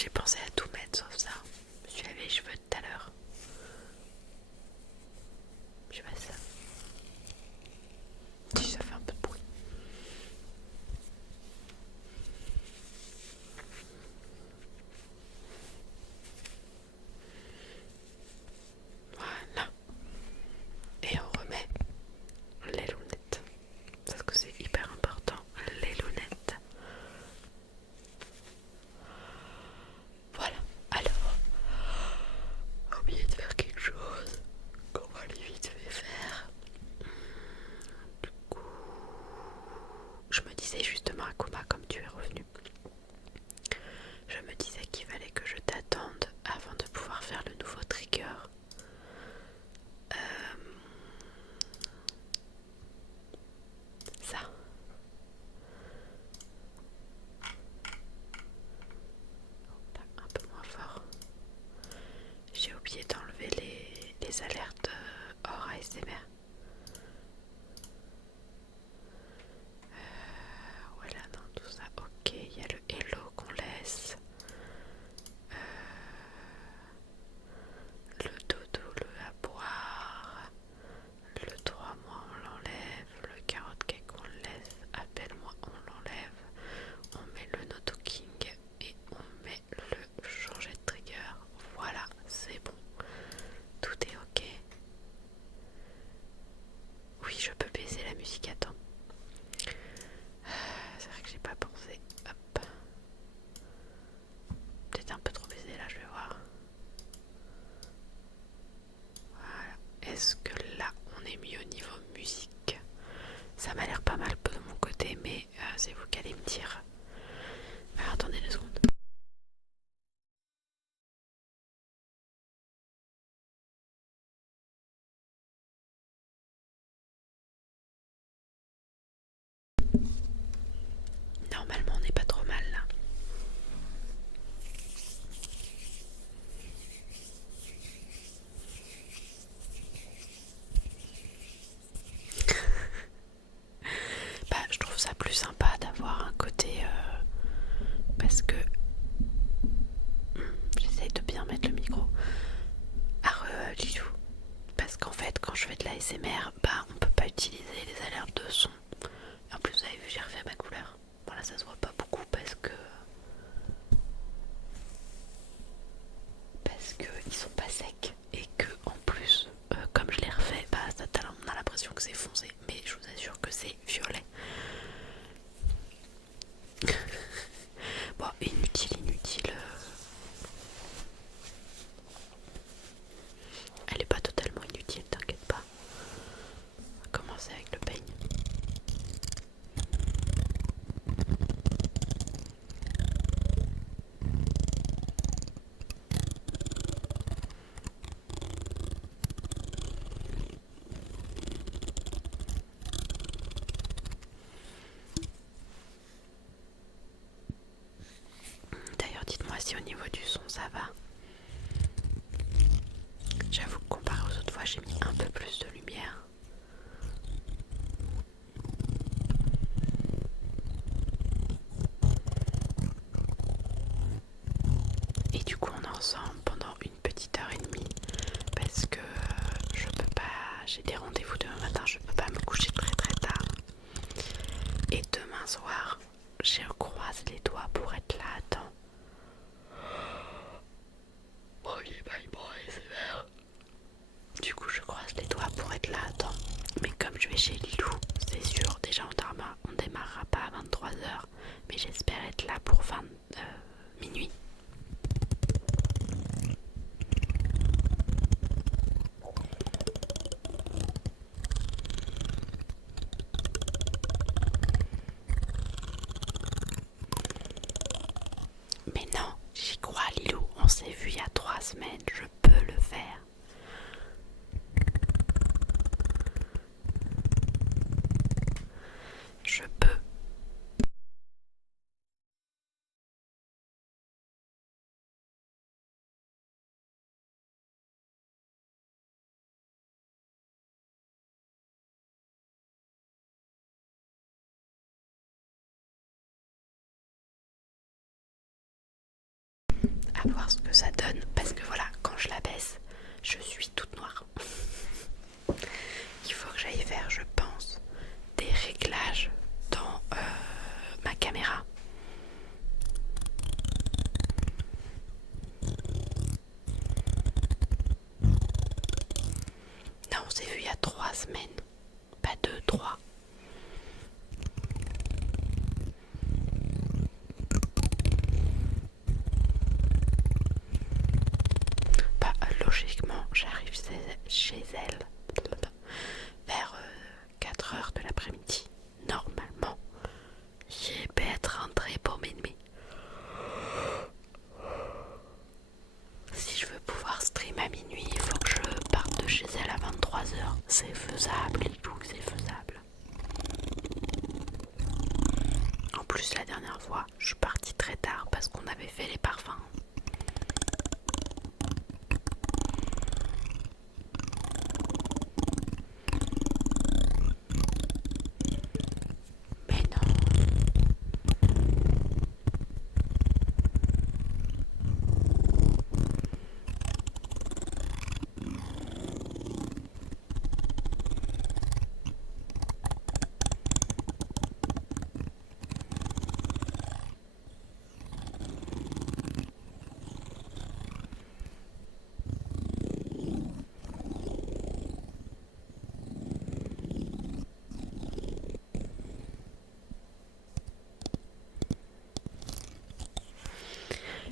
J'ai pensé à tout mettre sauf ça. Je me suis lavé les cheveux tout à l'heure. Je sais pas si ça. Si ça fait un peu de bruit. Voilà. Et on remet les lunettes. Parce que c'est hyper important. Les lunettes. Voilà. Alors, oublié de faire quelque chose qu'on va aller vite fait faire. Du coup, je me disais justement à Kuma, comme tu es revenu, je me disais qu'il fallait que je t'attende avant de pouvoir faire le nouveau trigger. Ça. Un peu moins fort. J'ai oublié d'enlever les alertes hors ASMR. Voilà, non, tout ça, ok. Il y a le hello qu'on laisse. Le dodo, le à boire. Le 3 mois, on l'enlève. Le carotte cake, on le laisse. Appelle-moi, on l'enlève. On met le no talking et on met le changer de trigger. Voilà, c'est bon. Tout est ok. Oui, je peux baisser la musique. Attends. C'est vrai que j'ai pas pensé. Hop. Peut-être un peu trop baisé là, je vais voir. Voilà. Est-ce que là, on est mis au niveau musique? Ça m'a l'air pas mal de mon côté, mais c'est vous qui allez me dire. Alors, attendez 2 secondes. Normalement, on n'est pas trop mal là. Bah, je trouve ça plus sympa d'avoir un côté parce que j'essaye de bien mettre le micro. Ah, Lilou. Parce qu'en fait, quand je fais de la SMR, bah, on peut pas utiliser les alertes de son. En plus, vous avez vu, j'ai refait ma couleur. Voilà, ça se voit pas beaucoup parce que ils sont pas secs et que en plus, comme je les refais, bah, on a l'impression que c'est foncé, mais je vous assure que c'est violet. Bon, inutile. Elle est pas totalement inutile, t'inquiète pas. On va commencer avec le peigne. D'ailleurs, dites-moi si au niveau du son ça va. J'avoue que comparé aux autres fois, j'ai mis un peu plus de lumière. Et du coup, on est ensemble pendant une petite heure et demie parce que je peux pas. J'ai des rendez-vous demain matin, je peux pas me coucher très très tard. Et demain soir, je croise les doigts pour être là. Attends. Premier bye bye, c'est vert. Du coup, je croise les doigts pour être là. Attends. Mais comme je vais chez Lilou, c'est sûr, déjà on démarrera pas à 23h. Mais j'espère être là pour minuit. Mais non, j'y crois Lilou, on s'est vu il y a 3 semaines, je peux le faire. Je peux. à voir ce que ça donne, parce que voilà, quand je la baisse, je suis toute noire. Il faut que j'aille faire, je pense, des réglages dans ma caméra. Non, on s'est vu il y a 3 semaines, pas 2, 3. Bah, logiquement, j'arrive chez elle vers 4 heures de l'après-midi. Normalement, j'ai peut être rentrée pour minuit. Si je veux pouvoir stream à minuit, il faut que je parte de chez elle à 23 heures. C'est faisable, et tout, c'est faisable. En plus, la dernière fois, je suis partie très tard parce qu'on avait fait les parfums. Mais non.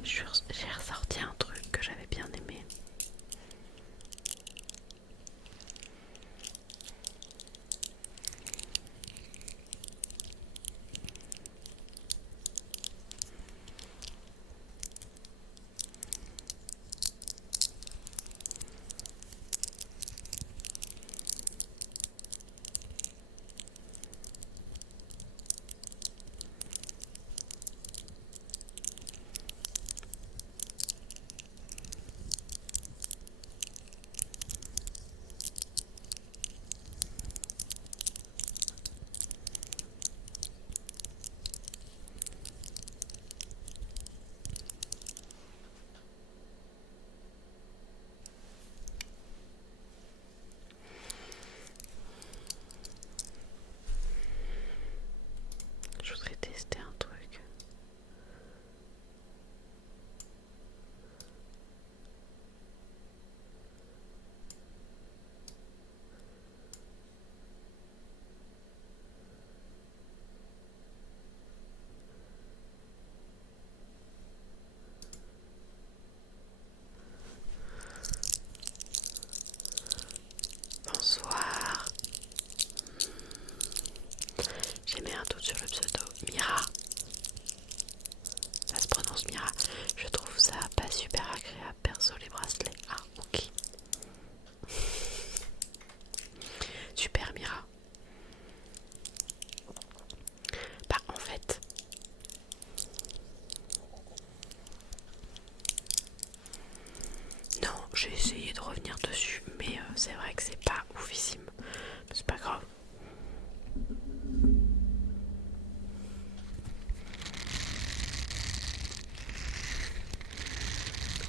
J'ai ressorti un truc que j'avais bien aimé. Je voudrais tester un truc. Bonsoir. J'ai mis un doute sur le pseudo. Mira. Ça se prononce Mira. Je trouve ça pas super agréable perso les bracelets. Ah ok. Super Mira. Bah en fait, non, j'ai essayé de revenir dessus, mais c'est vrai que c'est pas oufissime. C'est pas grave.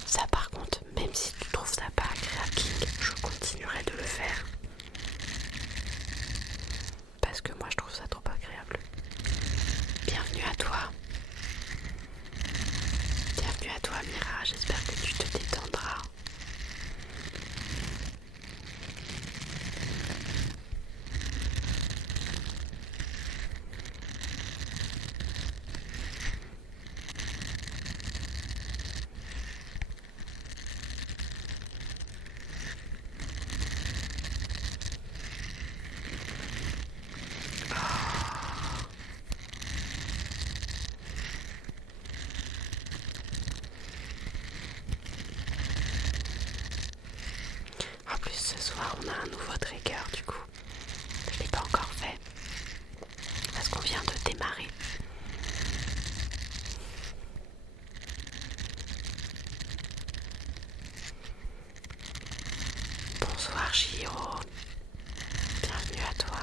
Ça par contre, même si tu trouves ça pas agréable, je continuerai de le faire. Parce que moi je trouve ça trop agréable. Bienvenue à toi. Bienvenue à toi Mira, j'espère que tu te détendras. En plus ce soir on a un nouveau trigger du coup. Je l'ai pas encore fait. Parce qu'on vient de démarrer. Bonsoir Giro. Bienvenue à toi.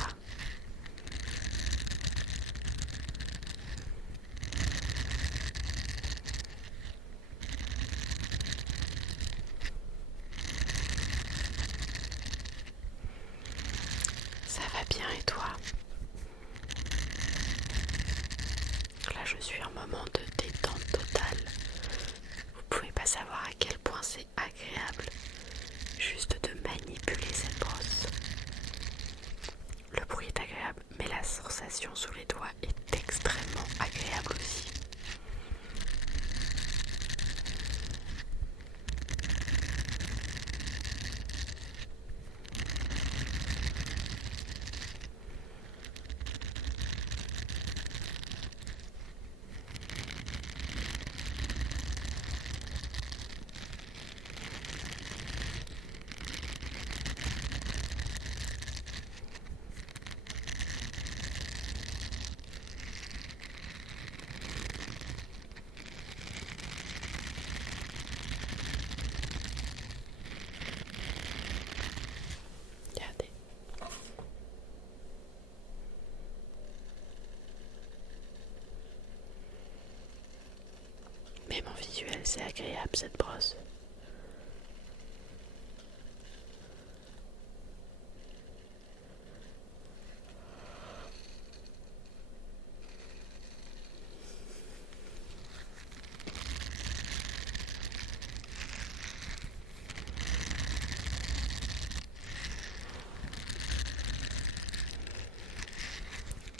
Même en visuel, c'est agréable cette brosse.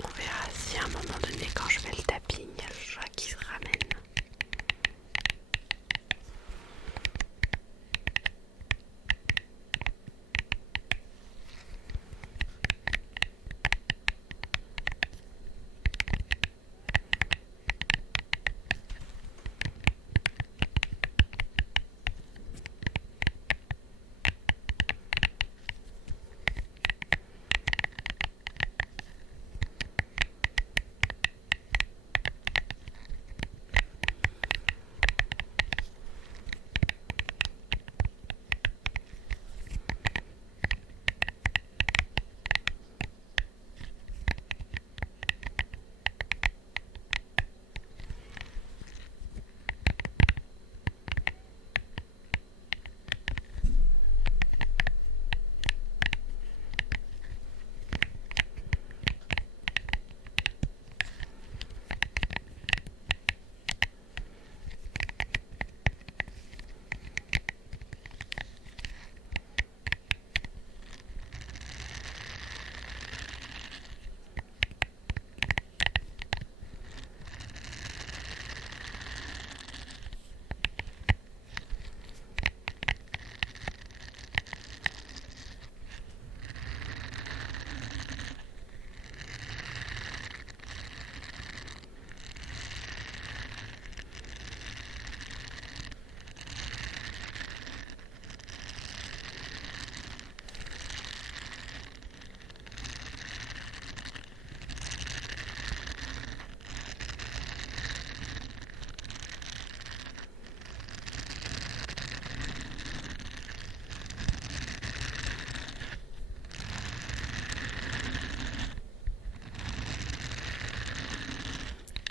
On verra si à un moment donné, quand je fais le tapping, il y a le chat qui se ramène.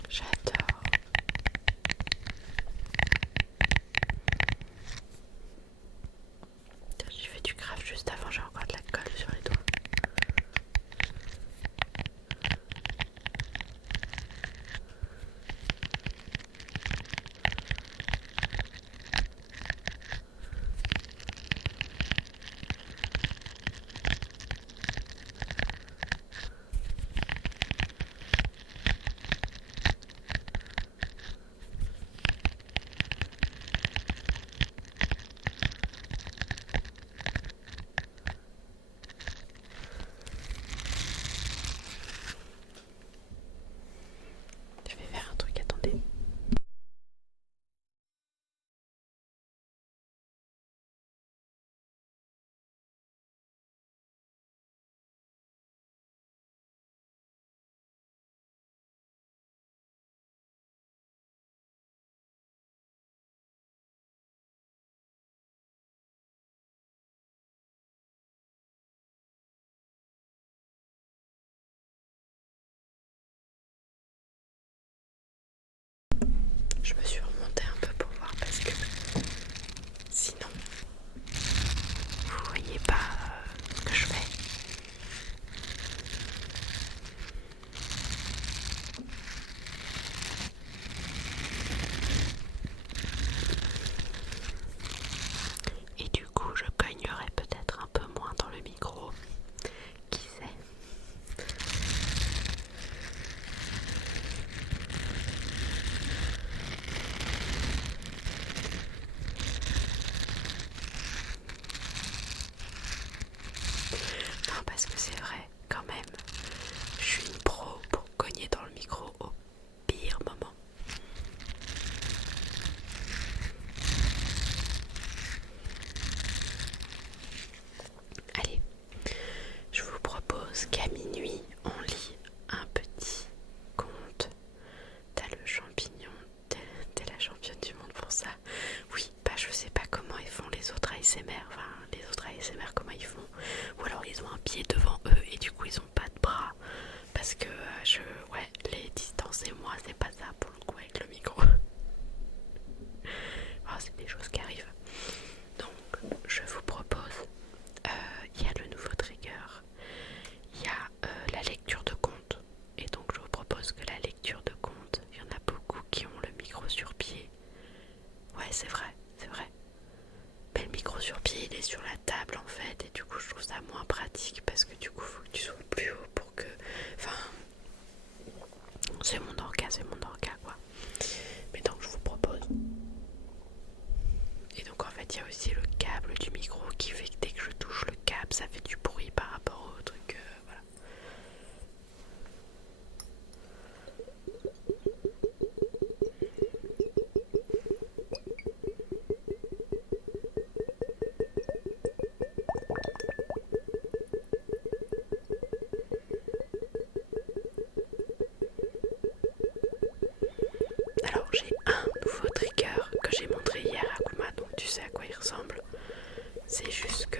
J'adore. J'ai fait du craft juste avant, j'ai encore de la colle sur les doigts. Je vais faire un truc, attendez. Je me suis remontée un peu pour voir parce que sinon vous voyez pas ce que je fais. Et du coup je cognerai peut-être un peu moins dans le micro. Qui sait? ça fait du bruit par rapport au truc. Voilà. Alors j'ai un nouveau trigger que j'ai montré hier à Kuma, donc tu sais à quoi il ressemble. C'est juste que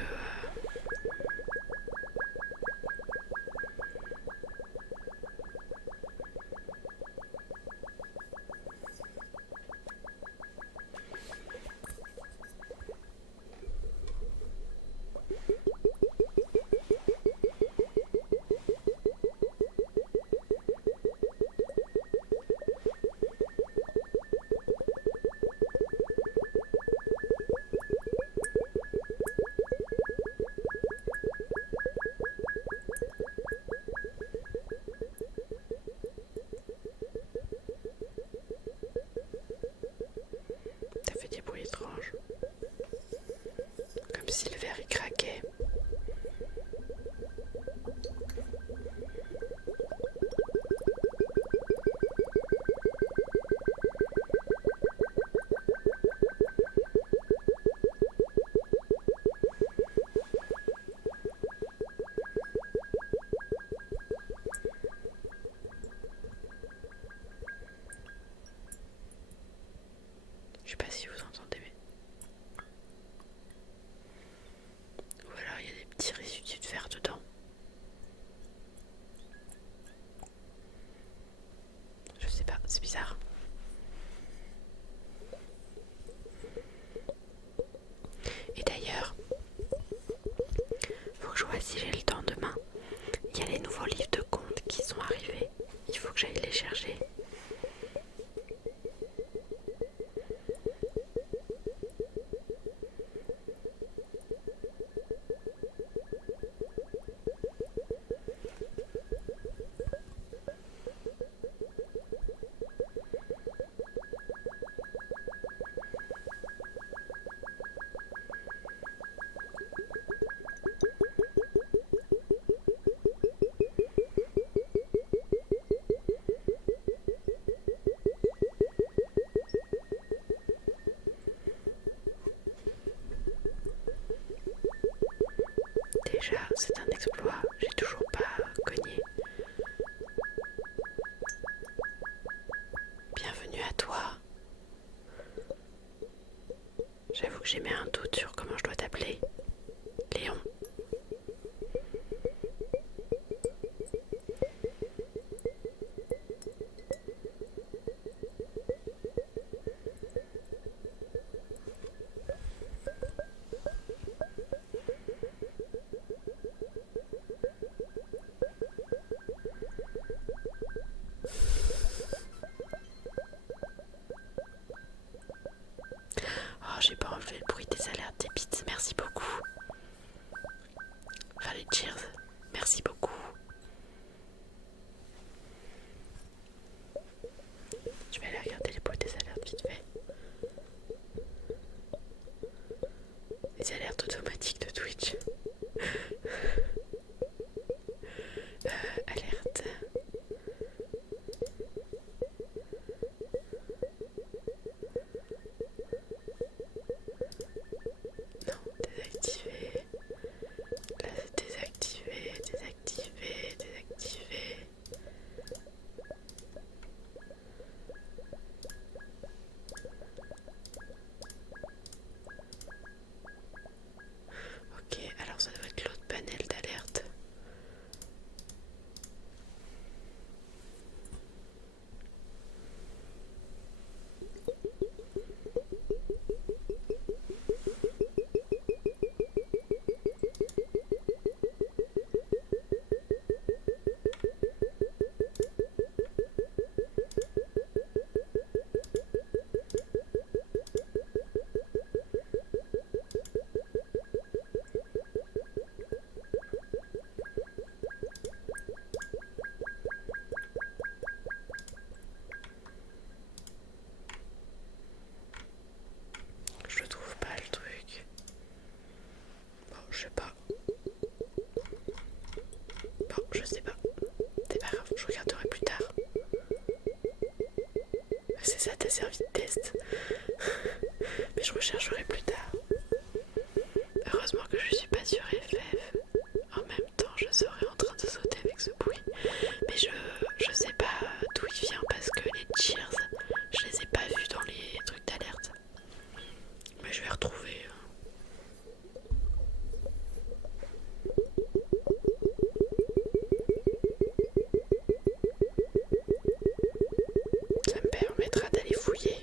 ça fait des bruits étranges. Comme si le verre il craquait. Je sais pas si vous entendez, mais... Ou alors il y a des petits résidus de verre dedans. Je sais pas, c'est bizarre. Et d'ailleurs, faut que je vois si j'ai le temps demain. Il y a les nouveaux livres de contes qui sont arrivés. Il faut que j'aille les chercher. Déjà, c'est un exploit. J'ai toujours pas cogné. Bienvenue à toi. J'avoue que j'ai mis un doute sur comment je dois t'appeler. Léon. Oh, j'ai pas enlevé le bruit des alertes des bits. Merci beaucoup. envie de test. Mais je rechercherai plus tard. Heureusement que je suis pas sur FF. En même temps, je serais en train de sauter avec ce bruit. Mais je sais pas d'où il vient parce que les cheers, je les ai pas vus dans les trucs d'alerte. Mais je vais retrouver. Ça me permettra d'aller fouiller.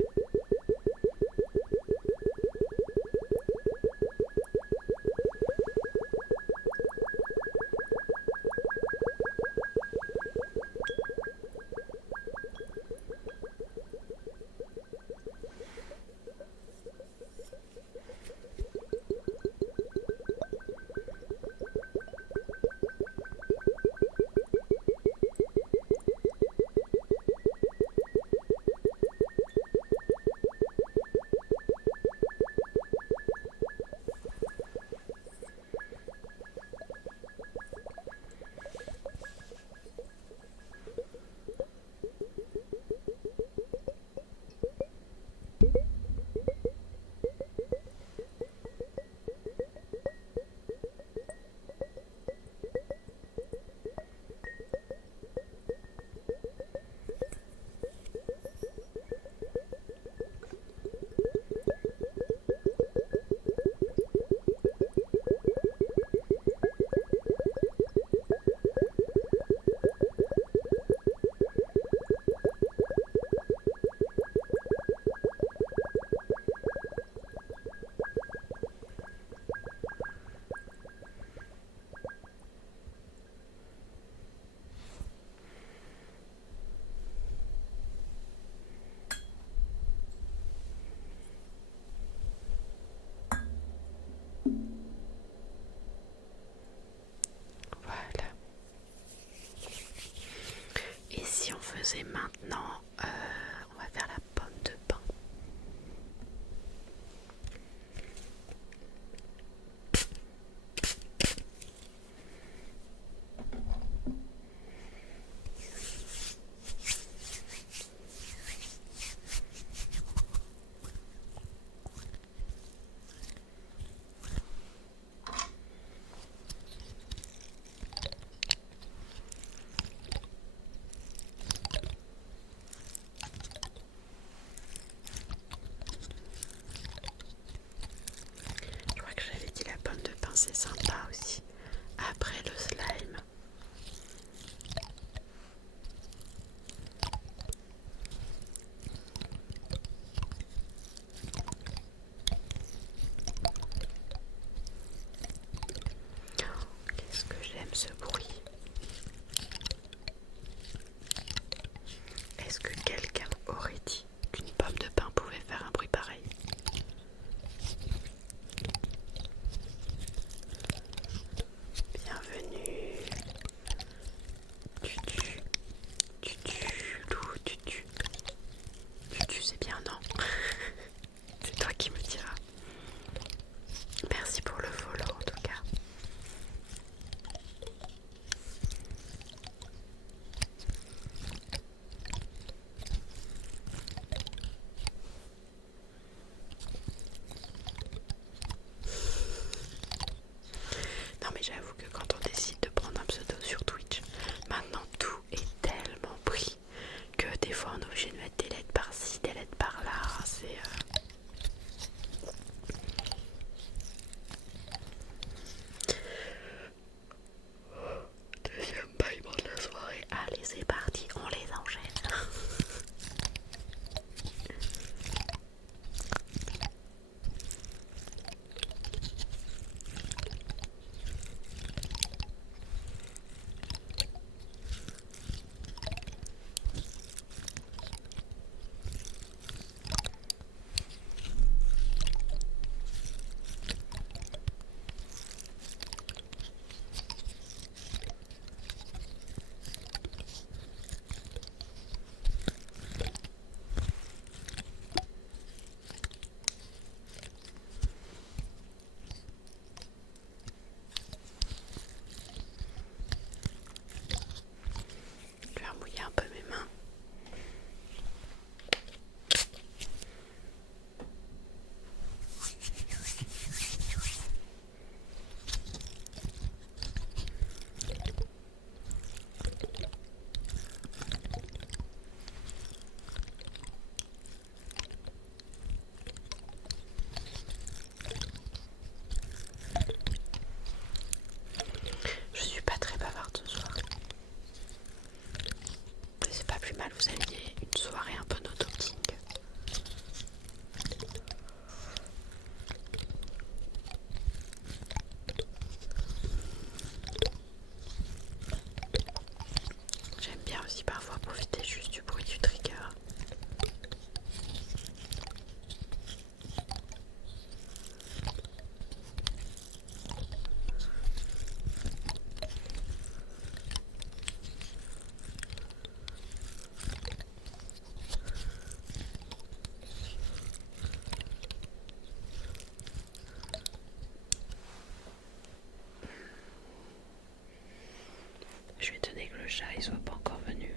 Voilà. Et si on faisait maintenant, on va faire la pomme de pin. Je crois que j'avais dit la pomme de pin, c'est sympa aussi. Après le slime. Qu'est-ce que j'aime ce bruit. Est-ce que quelqu'un aurait dit qu'une pomme de pin pouvait faire un bruit pareil? chat il soit pas encore venu.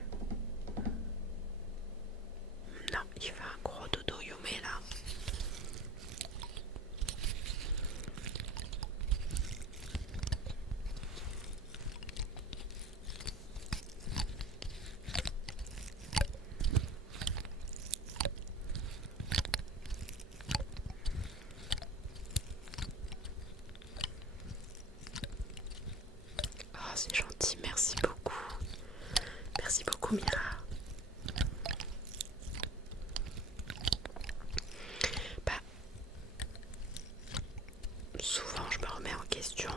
Non, il fait un gros dodo Yumé là. Oh, c'est gentil, merci beaucoup. Merci beaucoup, Mira. Bah, souvent je me remets en question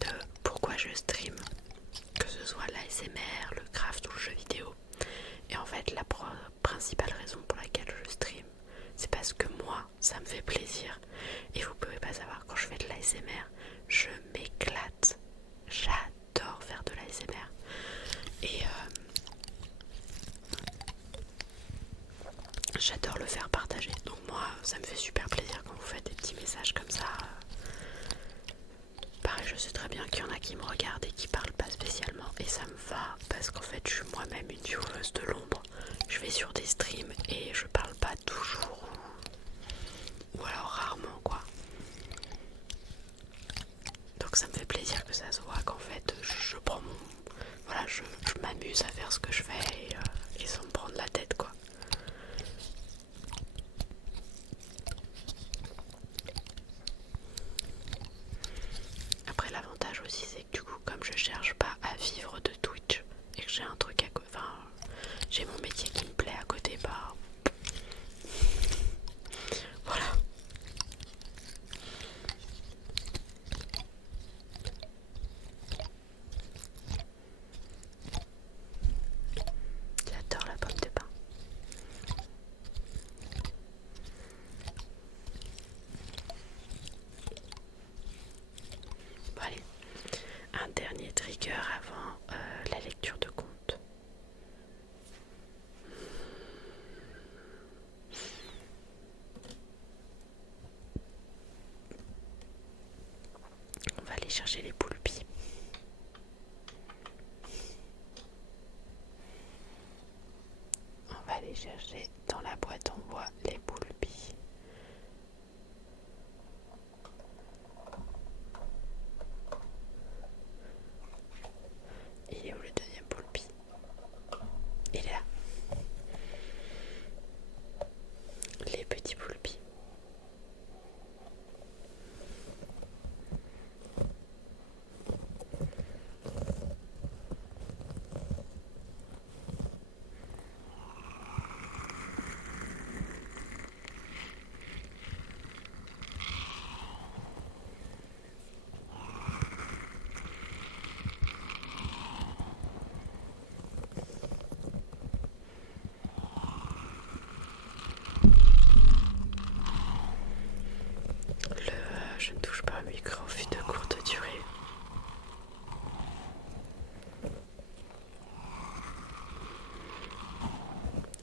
de pourquoi je stream, que ce soit l'ASMR, le craft ou le jeu vidéo. Et en fait, la principale raison pour laquelle je stream, c'est parce que moi, ça me fait plaisir. Et vous pouvez pas savoir, quand je fais de l'ASMR, je m'éclate. J'adore faire de l'ASMR. Et j'adore le faire partager. Donc moi, ça me fait super plaisir quand vous faites des petits messages comme ça. Pareil, je sais très bien qu'il y en a qui me regardent et qui parlent pas spécialement. Et ça me va, parce qu'en fait, je suis moi-même une vieweuse de l'ombre. Je vais sur des streams et je parle pas toujours. Ou alors rarement, quoi. Donc ça me fait plaisir que ça se voit qu'en fait, je prends mon... Voilà, je m'amuse à faire ce que je fais et sans me prendre la tête, quoi. Après, l'avantage aussi, c'est que du coup, comme je cherche pas à vivre de Twitch et que j'ai un truc à côté, enfin, j'ai mon métier qui me plaît à côté, bah voilà. J'adore la pomme de pain. Bon, allez, un dernier trigger avant la lecture de conte. On va aller chercher les poulpis. On va aller chercher dans la boîte en bois les poulpis. Il est où le deuxième poulpi? Il est là. Les petits poulpis. Je ne touche pas au micro vu de courte durée.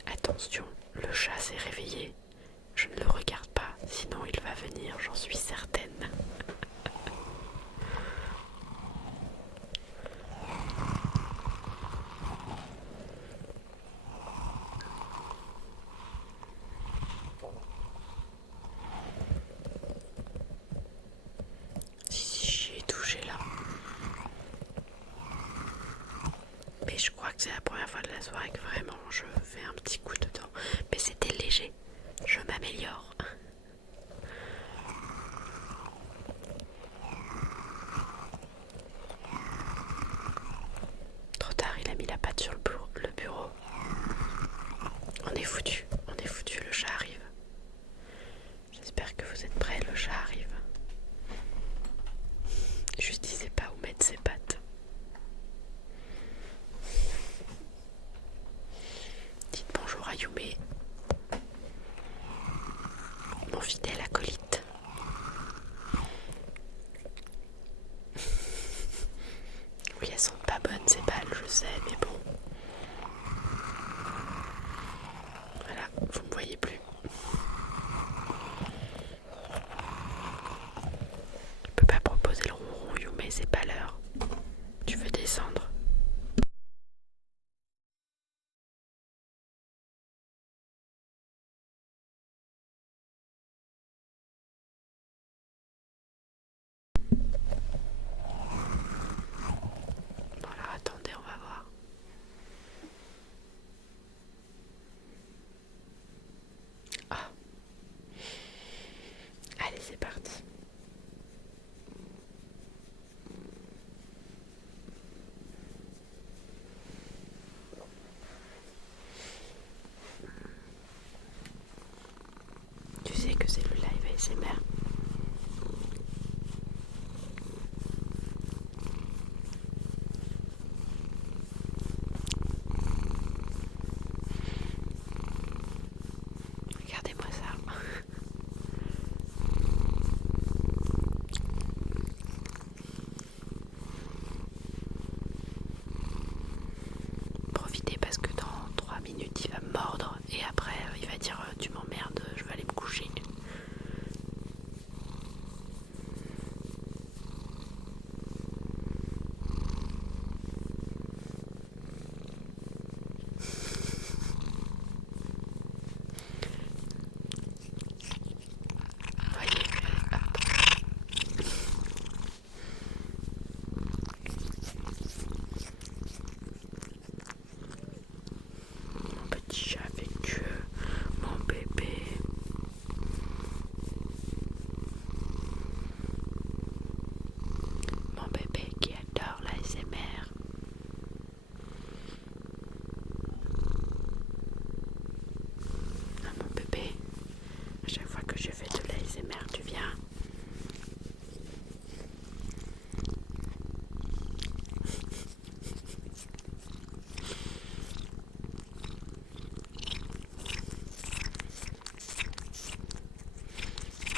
Attention, le chat s'est réveillé. Je ne le regarde pas, sinon il va venir, j'en suis certaine. Si, j'y ai touché là. Mais je crois que c'est la première fois de la soirée que vraiment je fais un petit coup dedans. Mais c'était léger, je m'améliore. Trop tard, il a mis la patte sur le bureau. On est foutu, le chat arrive. J'espère que vous êtes prêts, le chat arrive. Juste il sait pas où mettre ses pattes. Dites bonjour à Yumé, mon fidèle acolyte. Oui, elles sont pas bonnes ces balles, je sais, mais bon. Voilà, vous me voyez plus. Je peux pas proposer le ronron, Yumé, c'est pas l'heure. Tu veux descendre? parti. Tu sais que c'est le live ASMR. Regardez-moi ça. Profitez parce que dans 3 minutes il va me mordre et après il va dire tu m'emmerdes, je vais aller me coucher. Voyez, hop. Mon petit chat affectueux, mon bébé. Mon bébé qui adore l'ASMR. Ah, mon bébé, à chaque fois que je fais de l'ASMR, tu viens.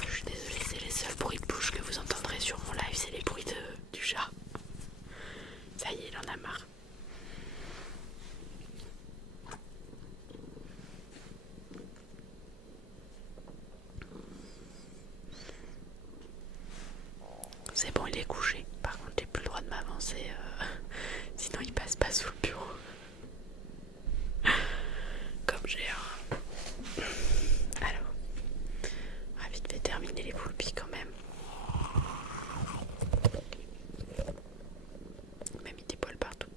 Je suis désolée, c'est les seuls bruits de bouche que vous entendrez sur mon live, c'est les bruits du chat. Ça y est, il en a marre. C'est bon, il est couché. Par contre, j'ai plus le droit de m'avancer, sinon il passe pas sous le bureau. Comme j'ai un... Alors, on va vite fait terminer les poulpis quand même. On m'a mis des poils partout.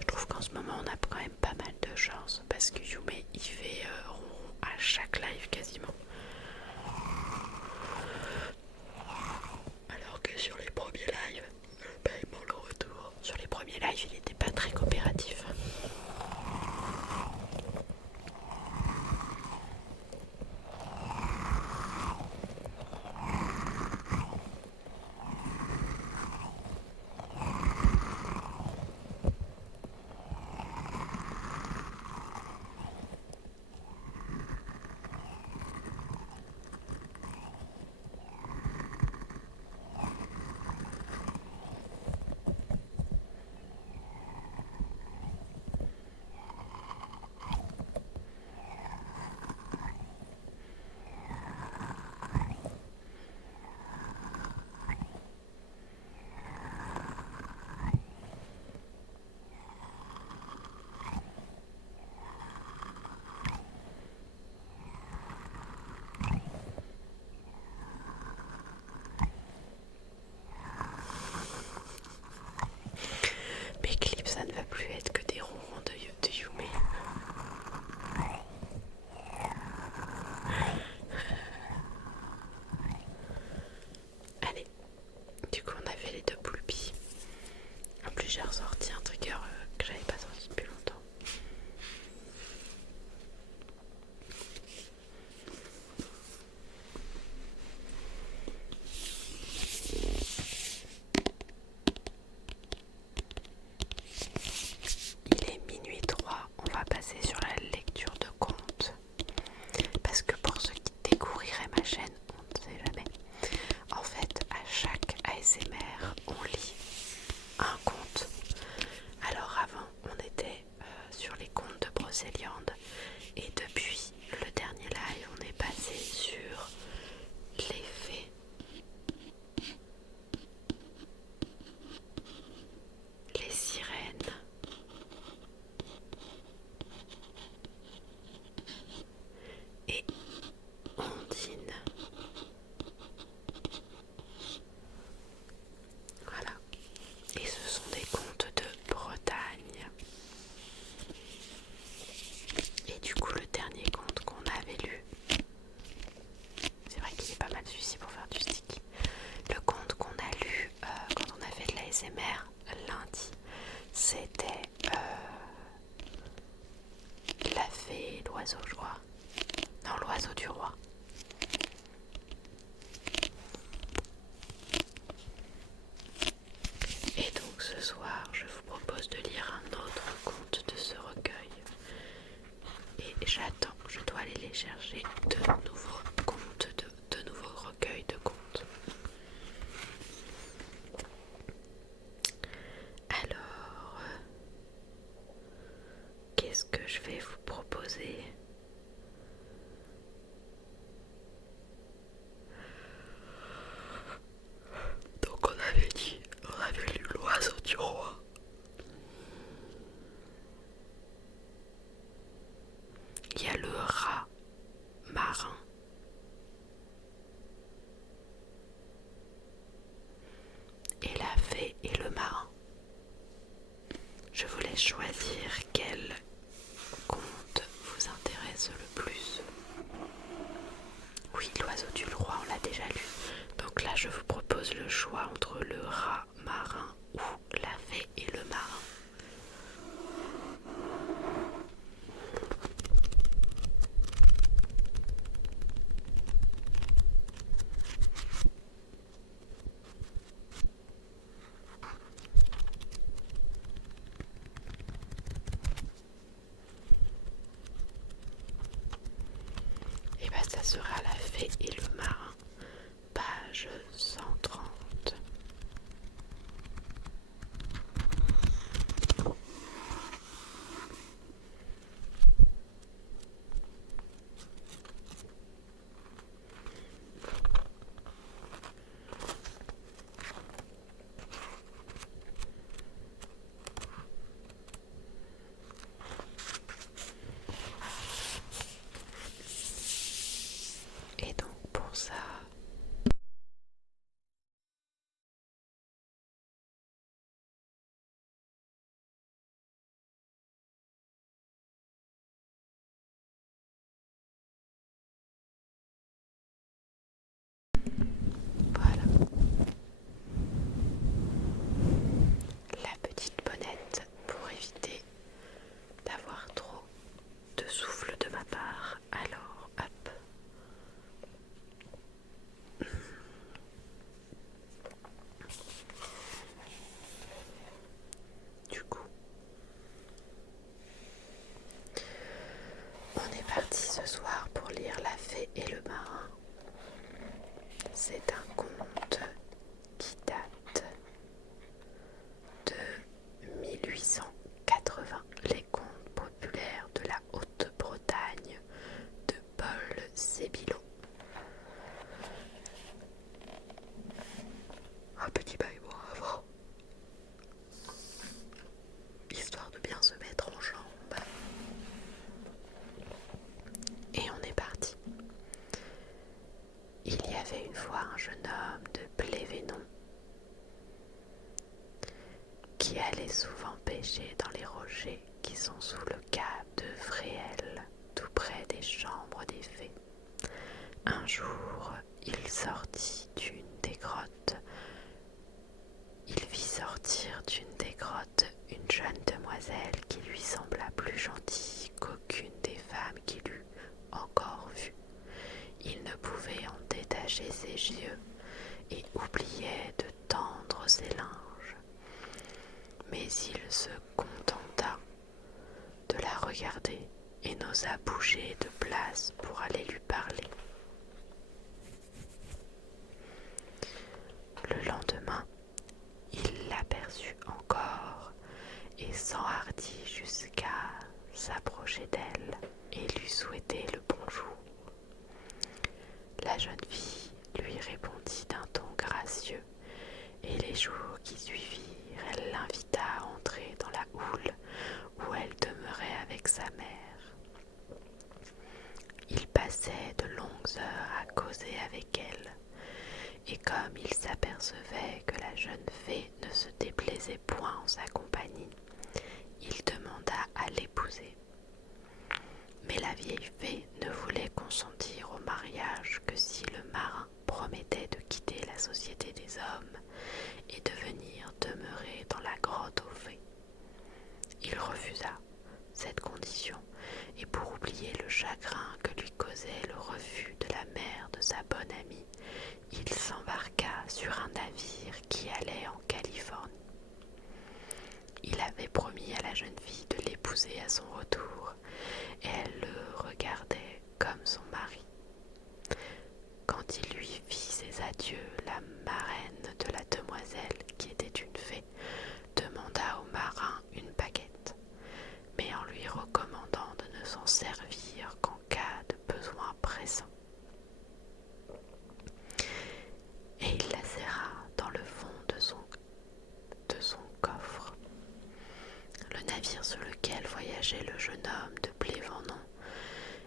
Je trouve qu'en ce moment on a quand même pas mal de chance parce que Yume il fait ronron à chaque live quasiment. Alors que sur les premiers lives, le paiement le retour. Sur les premiers lives il était pas très coopératif. pourrez choisir quel conte vous intéresse le plus. Oui, l'oiseau du roi, on l'a déjà lu. Donc là, je vous propose le choix entre le rat marin ou la fée et le marin. Et bien ça sera la fée et le marin, page 130. Et donc pour ça, voilà, la petite bonnette pour éviter d'avoir trop de souffle de ma part. Alors, hop. Du coup, on est parti ce soir pour lire La Fée et le Marin. C'est un conte qui date de 1880, les contes populaires de la Haute-Bretagne de Paul Sébillot. Un petit baillement avant, histoire de bien se mettre en jambes. Et on est parti. Il y avait une fois un jeune homme de Plévénon qui allait souvent pêcher dans les rochers qui sont sous le cap de Fréhel, tout près des chambres des fées. Un jour, il sortit d'une des grottes. Il vit sortir d'une des grottes une jeune demoiselle qui lui sembla plus gentille qu'aucune des femmes qu'il eût encore vues. Il ne pouvait en détacher ses yeux et oubliait de tendre ses linges. Mais il se contenta de la regarder et n'osa bouger de place pour aller lui parler. Le lendemain, il l'aperçut encore et s'enhardit jusqu'à s'approcher d'elle et lui souhaiter le bonjour. La jeune fille lui répondit d'un ton gracieux et les jours qui suivirent, elle l'invita à entrer dans la houle où elle demeurait avec sa mère. Il passait de longues heures à causer avec elle, et comme il s'apercevait que la jeune fée ne se déplaisait point en sa compagnie, il demanda à l'épouser. Mais la vieille fée ne voulait consentir au mariage que si le marin promettait de quitter la société des hommes et de venir demeurer dans la grotte aux fées. Il refusa cette condition, et pour oublier le chagrin que lui causait le refus de la mère de sa bonne amie, il s'embarqua sur un navire qui allait en Californie. Il avait promis à la jeune fille de l'épouser à son retour, et elle le regardait comme son mari. Quand il lui fit ses adieux, la marraine de la demoiselle, qui était une fée, demanda au marin une baguette, mais en lui recommandant de ne s'en servir qu'en cas de besoin pressant. Et il la serra dans le fond de son coffre. Le navire sur lequel voyageait le jeune homme de Plévennon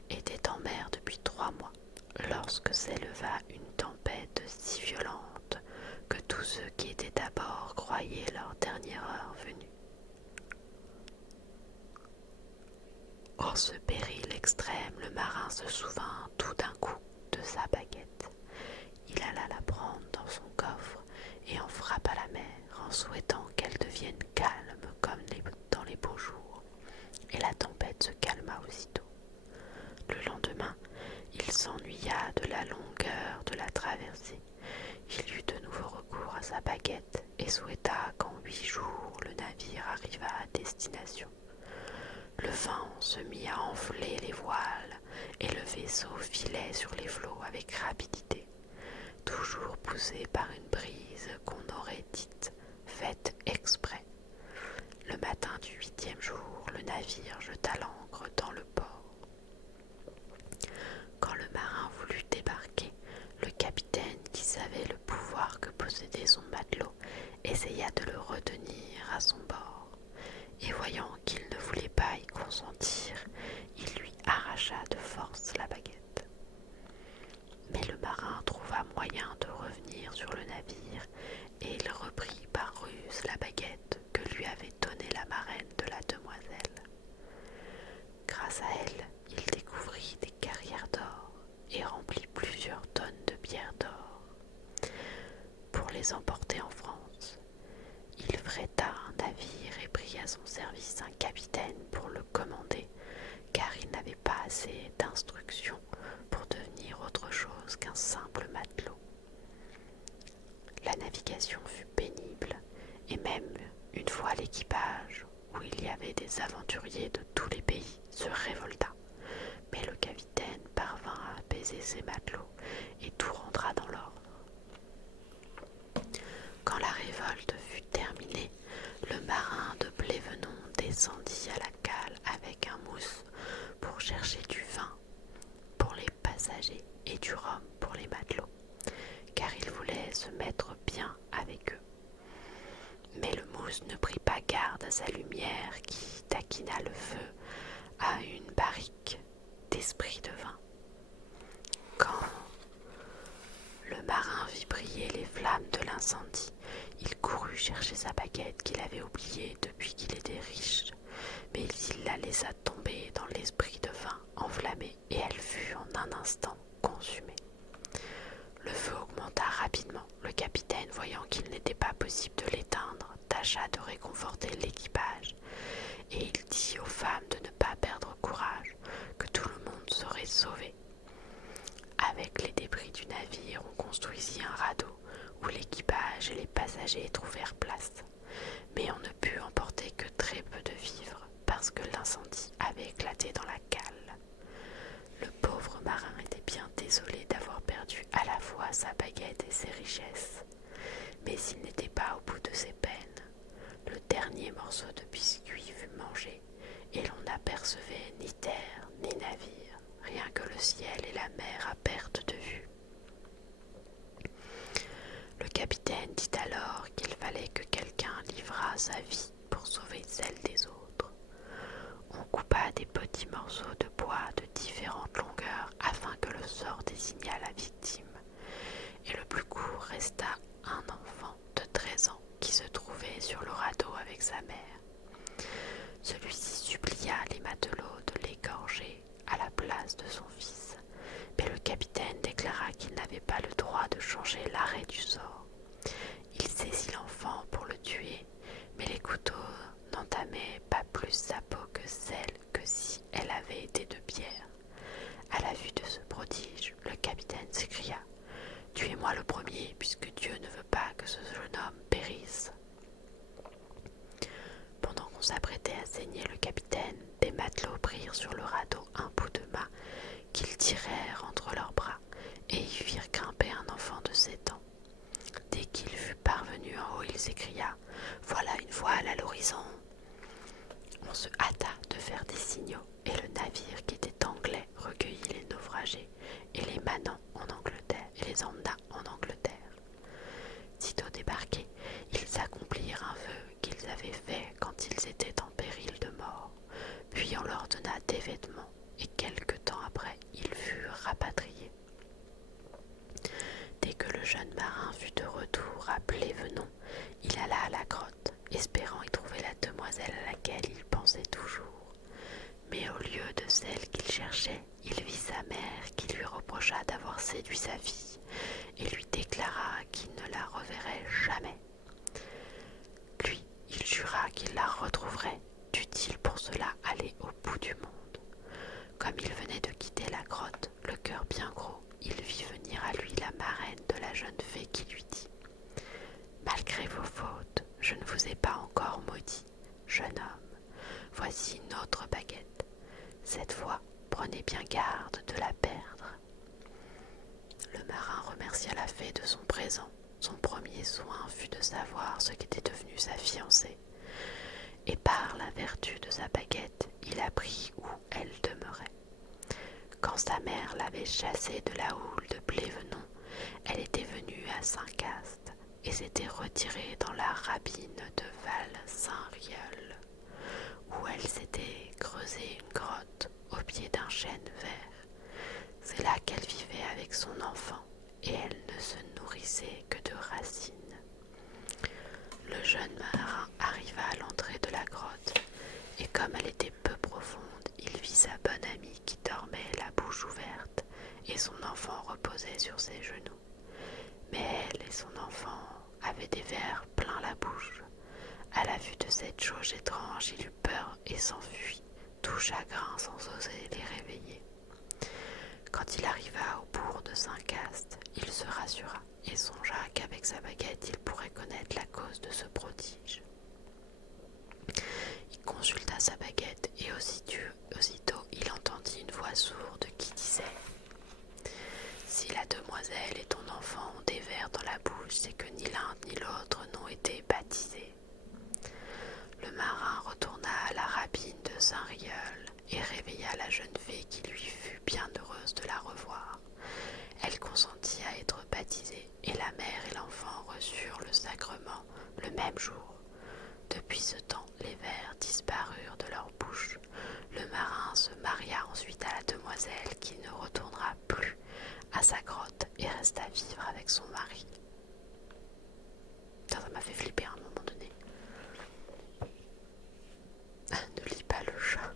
était en mer depuis 3 mois, lorsque s'éleva une tempête si violente que tous ceux qui étaient à bord croyaient leur dernière heure venue. ce péril extrême, le marin se souvint tout d'un coup de sa baguette. Il alla la prendre dans son coffre et en frappa la mer en souhaitant qu'elle devienne calme comme dans les beaux jours. Et la tempête se calma aussitôt. Le lendemain, il s'ennuya de la longueur de la traversée. Il eut de nouveau recours à sa baguette et souhaita qu'en 8 jours le navire arrivât à destination. Le vent se mit à enfler les voiles et le vaisseau filait sur les flots avec rapidité, toujours poussé par une brise qu'on aurait dite faite exprès. Le matin du 8e jour, le navire jeta l'ancre dans le port. Quand le marin voulut débarquer, le capitaine, qui savait le pouvoir que possédait son matelot, essaya de le retenir à son bord. Et voyant qu'il ne voulait pas y consentir, il lui arracha de force la baguette. Mais le marin trouva moyen de revenir sur le navire et il reprit par ruse la baguette que lui avait donnée la marraine de la demoiselle. Grâce à elle, il découvrit des carrières d'or et remplit plusieurs tonnes de pierres d'or. Pour les emporter en France, il freta un navire et prit à son service un capitaine pour le commander, car il n'avait pas assez d'instruction pour devenir autre chose qu'un simple matelot. La navigation fut pénible, et même une fois l'équipage, où il y avait des aventuriers de tous les pays, se révolta. Mais le capitaine parvint à apaiser ses matelots et tout rentra dans l'ordre. Quand la révolte fut terminée, le marin de Plévenon descendit à la cale avec un mousse pour chercher du vin pour les passagers et du rhum pour les matelots, car il voulait se mettre bien avec eux. Mais le mousse ne prit pas garde à sa lumière qui taquina le feu à une barrique d'esprit de vin. Quand le marin vit briller les flammes de l'incendie, il courut chercher sa baguette qu'il avait oubliée depuis qu'il était riche, mais il la laissa tomber dans l'esprit de vin enflammé et elle fut en un instant consumée. Le feu augmenta rapidement. Le capitaine, voyant qu'il n'était pas possible de l'éteindre, tâcha de réconforter l'équipage et il dit aux femmes de ne pas perdre courage, que tout le monde serait sauvé. Avec les débris du navire, on construisit un radeau où l'équipage et les passagers trouvèrent place. Mais on ne put emporter que très peu de vivres parce que l'incendie avait éclaté dans la cale. Le pauvre marin était bien désolé d'avoir perdu à la fois sa baguette et ses richesses. Mais il n'était pas au bout de ses peines. Le dernier morceau de biscuit fut mangé et l'on n'apercevait ni terre ni navire, rien que le ciel et la mer à perte de vue. Le capitaine dit alors qu'il fallait que quelqu'un livrât sa vie pour sauver celle des autres. On coupa des petits morceaux de bois de différentes longueurs afin que le sort désignât la victime, et le plus court resta un enfant de 13 ans qui se trouvait sur le radeau avec sa mère. Celui-ci supplia les matelots de l'égorger à la place de son fils, mais le capitaine déclara qu'il n'avait pas le droit de changer l'arrêt du sort. Il saisit l'enfant pour le tuer, mais les couteaux n'entamaient pas plus sa peau que celle que si elle avait été de pierre. À la vue de ce prodige, le capitaine s'écria « Tuez-moi le premier, puisque Dieu ne veut pas que ce jeune homme périsse. » Pendant qu'on s'apprêtait à saigner le capitaine, des matelots prirent sur le radeau un bout de mât qu'ils tirèrent entre leurs bras et y firent grimper un enfant de 7 ans. Dès qu'il fut parvenu en haut, il s'écria « Voilà une voile à l'horizon !» On se hâta de faire des signaux et le navire qui était anglais recueillit les naufragés et les manant en Angleterre et les emmena en Angleterre. Sitôt débarqués, ils accomplirent un vœu qu'ils avaient fait quand ils étaient en péril de mort, puis on leur donna des vêtements et quelque temps après ils furent rapatriés. Dès que le jeune marin fut de retour à Plévenon, il alla à la grotte, espérant y trouver la demoiselle trouverait, dut-il pour cela aller au bout du monde. Comme il venait de quitter la grotte, le cœur bien gros, il vit venir à lui la marraine de la jeune fée qui lui dit « Malgré vos fautes, je ne vous ai pas encore maudit, jeune homme. Voici une autre baguette. Cette fois, prenez bien garde de la perdre. » Le marin remercia la fée de son présent. Son premier soin fut de savoir ce qu'était devenue sa fiancée. Et par la vertu de sa baguette, il apprit où elle demeurait. Quand sa mère l'avait chassée de la houle de Plévenon, elle était venue à Saint-Cast et s'était retirée dans la rabine de Val-Saint-Riol, où elle s'était creusé une grotte au pied d'un chêne vert. C'est là qu'elle vivait avec son enfant et elle ne se nourrissait que de racines. Le jeune marin arriva à l'entrée de la grotte et comme elle était peu profonde, il vit sa bonne amie qui dormait la bouche ouverte et son enfant reposait sur ses genoux. Mais elle et son enfant avaient des vers plein la bouche. À la vue de cette chose étrange, il eut peur et s'enfuit, tout chagrin sans oser les réveiller. Quand il arriva au bourg de Saint-Cast, il se rassura et songea qu'avec sa baguette, il pourrait connaître la cause de ce prodige. Il consulta sa baguette et aussitôt il entendit une voix sourde qui disait « Si la demoiselle et ton enfant ont des vers dans la bouche, c'est que ni l'un ni l'autre n'ont été baptisés. » Le marin retourna à la rabine de Saint-Riol et réveilla la jeune fée qui lui fut bien heureuse de la revoir. Elle consentit à être baptisée et la mère et l'enfant reçurent le sacrement le même jour. Depuis ce temps, les vers disparurent de leur bouche. Le marin se maria ensuite à la demoiselle qui ne retournera plus à sa grotte et resta vivre avec son mari. Ça m'a fait flipper à un moment donné. Ne lis pas le chat.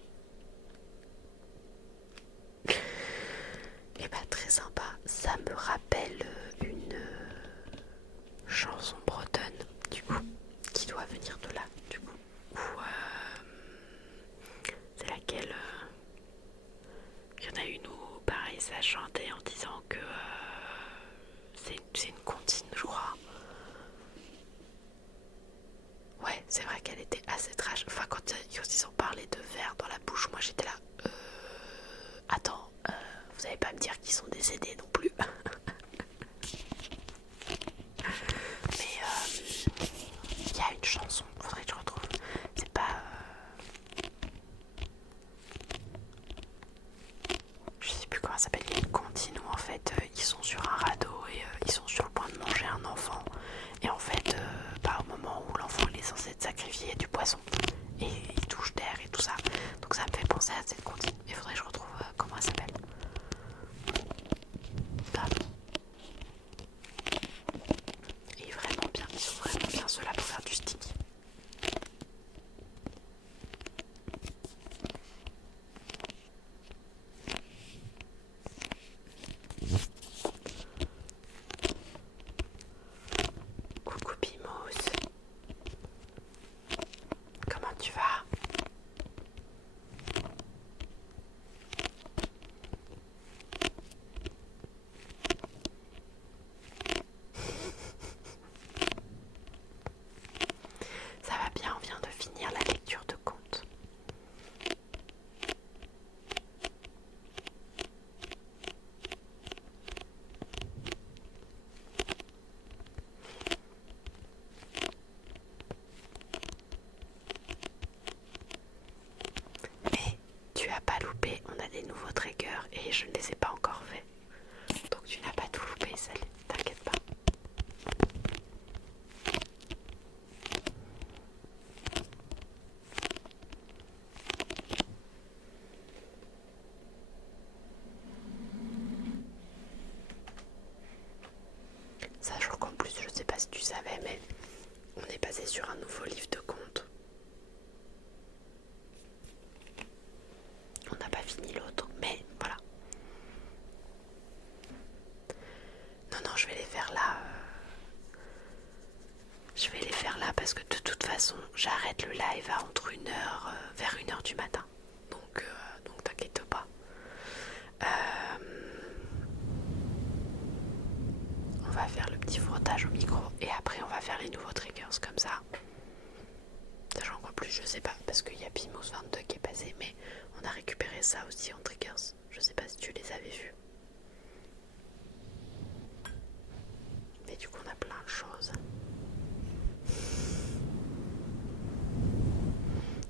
Et très sympa. Ça me rappelle une chanson bretonne, du coup, qui doit venir de là, du coup. C'est laquelle il y en a une où, pareil, ça chantait en disant que c'est une comptine, je crois. Ouais, c'est vrai qu'elle était assez trash. Enfin, quand ils ont parlé de vers dans la bouche, moi j'étais là. Attends, vous allez pas me dire qu'ils sont décédés non plus. Mais il y a une chanson, faudrait que je retrouve. C'est pas. Je sais plus comment ça s'appelle. Il y a une comptine où en fait ils sont sur un radeau et ils sont sur le point de manger un enfant. Et en fait, au moment où l'enfant il est censé être sacrifié, il y a du poisson. Et il touche terre et tout ça. Donc ça me fait penser à cette comptine. Il faudrait que je retrouve comment elle s'appelle. Et vraiment bien, ils sont vraiment bien ceux-là pour faire du stick. Coucou Pimous. Comment tu vas? Ça va bien, on vient de finir la lecture de contes. Mais tu as pas loupé, on a des nouveaux triggers et je ne les ai pas encore faits. Donc tu n'as pas tout loupé, ça, t'inquiète pas. Sachant qu'en plus, je sais pas si tu savais, mais on est passé sur un nouveau livre de contes. On n'a pas fini l'autre, mais voilà. Non, je vais les faire là. Je vais les faire là parce que de toute façon, j'arrête le live à entre 1h 12-22 qui est passé, mais on a récupéré ça aussi en triggers. Je sais pas si tu les avais vus. Mais du coup on a plein de choses.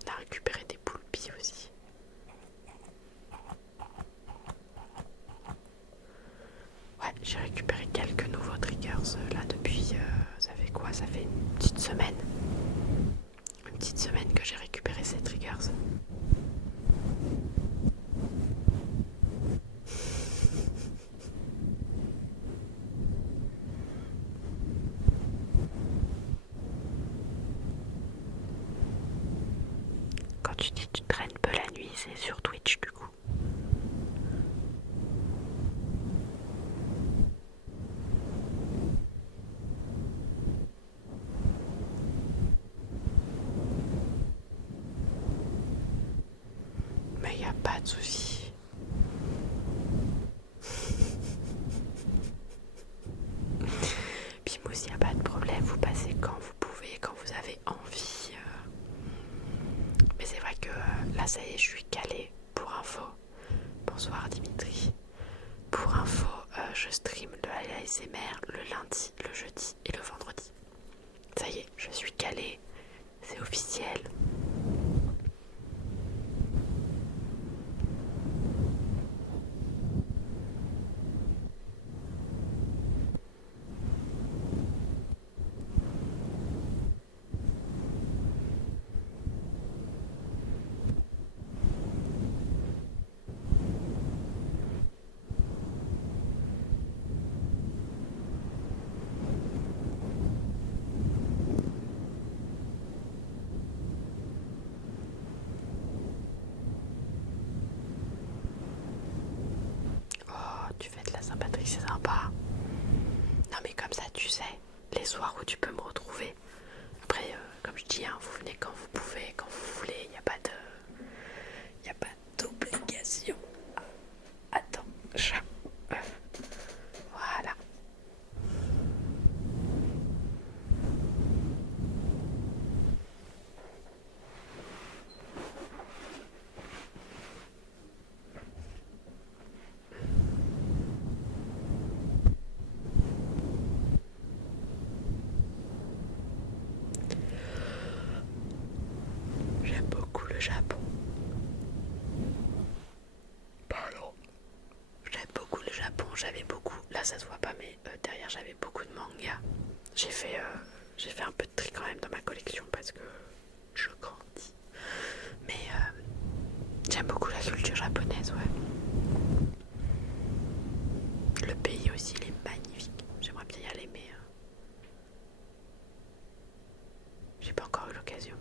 On a récupéré des poulpis aussi. Ouais, j'ai récupéré quelques nouveaux triggers là depuis, ça fait quoi? Ça fait une petite semaine. Une petite semaine que j'ai récupéré ces triggers. Quand tu dis tu traînes peu la nuit, c'est sur Twitch du coup. Mais y a pas de souci. Puis moi aussi y a pas de problème, vous passez quand vous pouvez, quand vous avez envie. Mais c'est vrai que là ça y est, je suis calée. Pour info, bonsoir Dimitri. Pour info, je stream de l'ASMR le lundi, le jeudi et le vendredi. Ça y est, je suis calée, c'est officiel. Oh, tu fais de la sympathie, c'est sympa. Non mais comme ça, tu sais, les soirs où tu peux me retrouver. Après, comme je dis, hein, vous venez quand vous pouvez, quand vous voulez, il n'y a pas d'obligation. Attends, chat. Voilà. J'aime beaucoup le Japon. Pardon. J'aime beaucoup le Japon, j'avais beaucoup, là ça se voit pas mais derrière j'avais beaucoup de mangas. J'ai fait un peu de tri quand même dans ma collection parce que je grandis. Mais j'aime beaucoup la culture japonaise, ouais. Le pays aussi, il est magnifique. J'aimerais bien y aller mais j'ai pas encore eu l'occasion.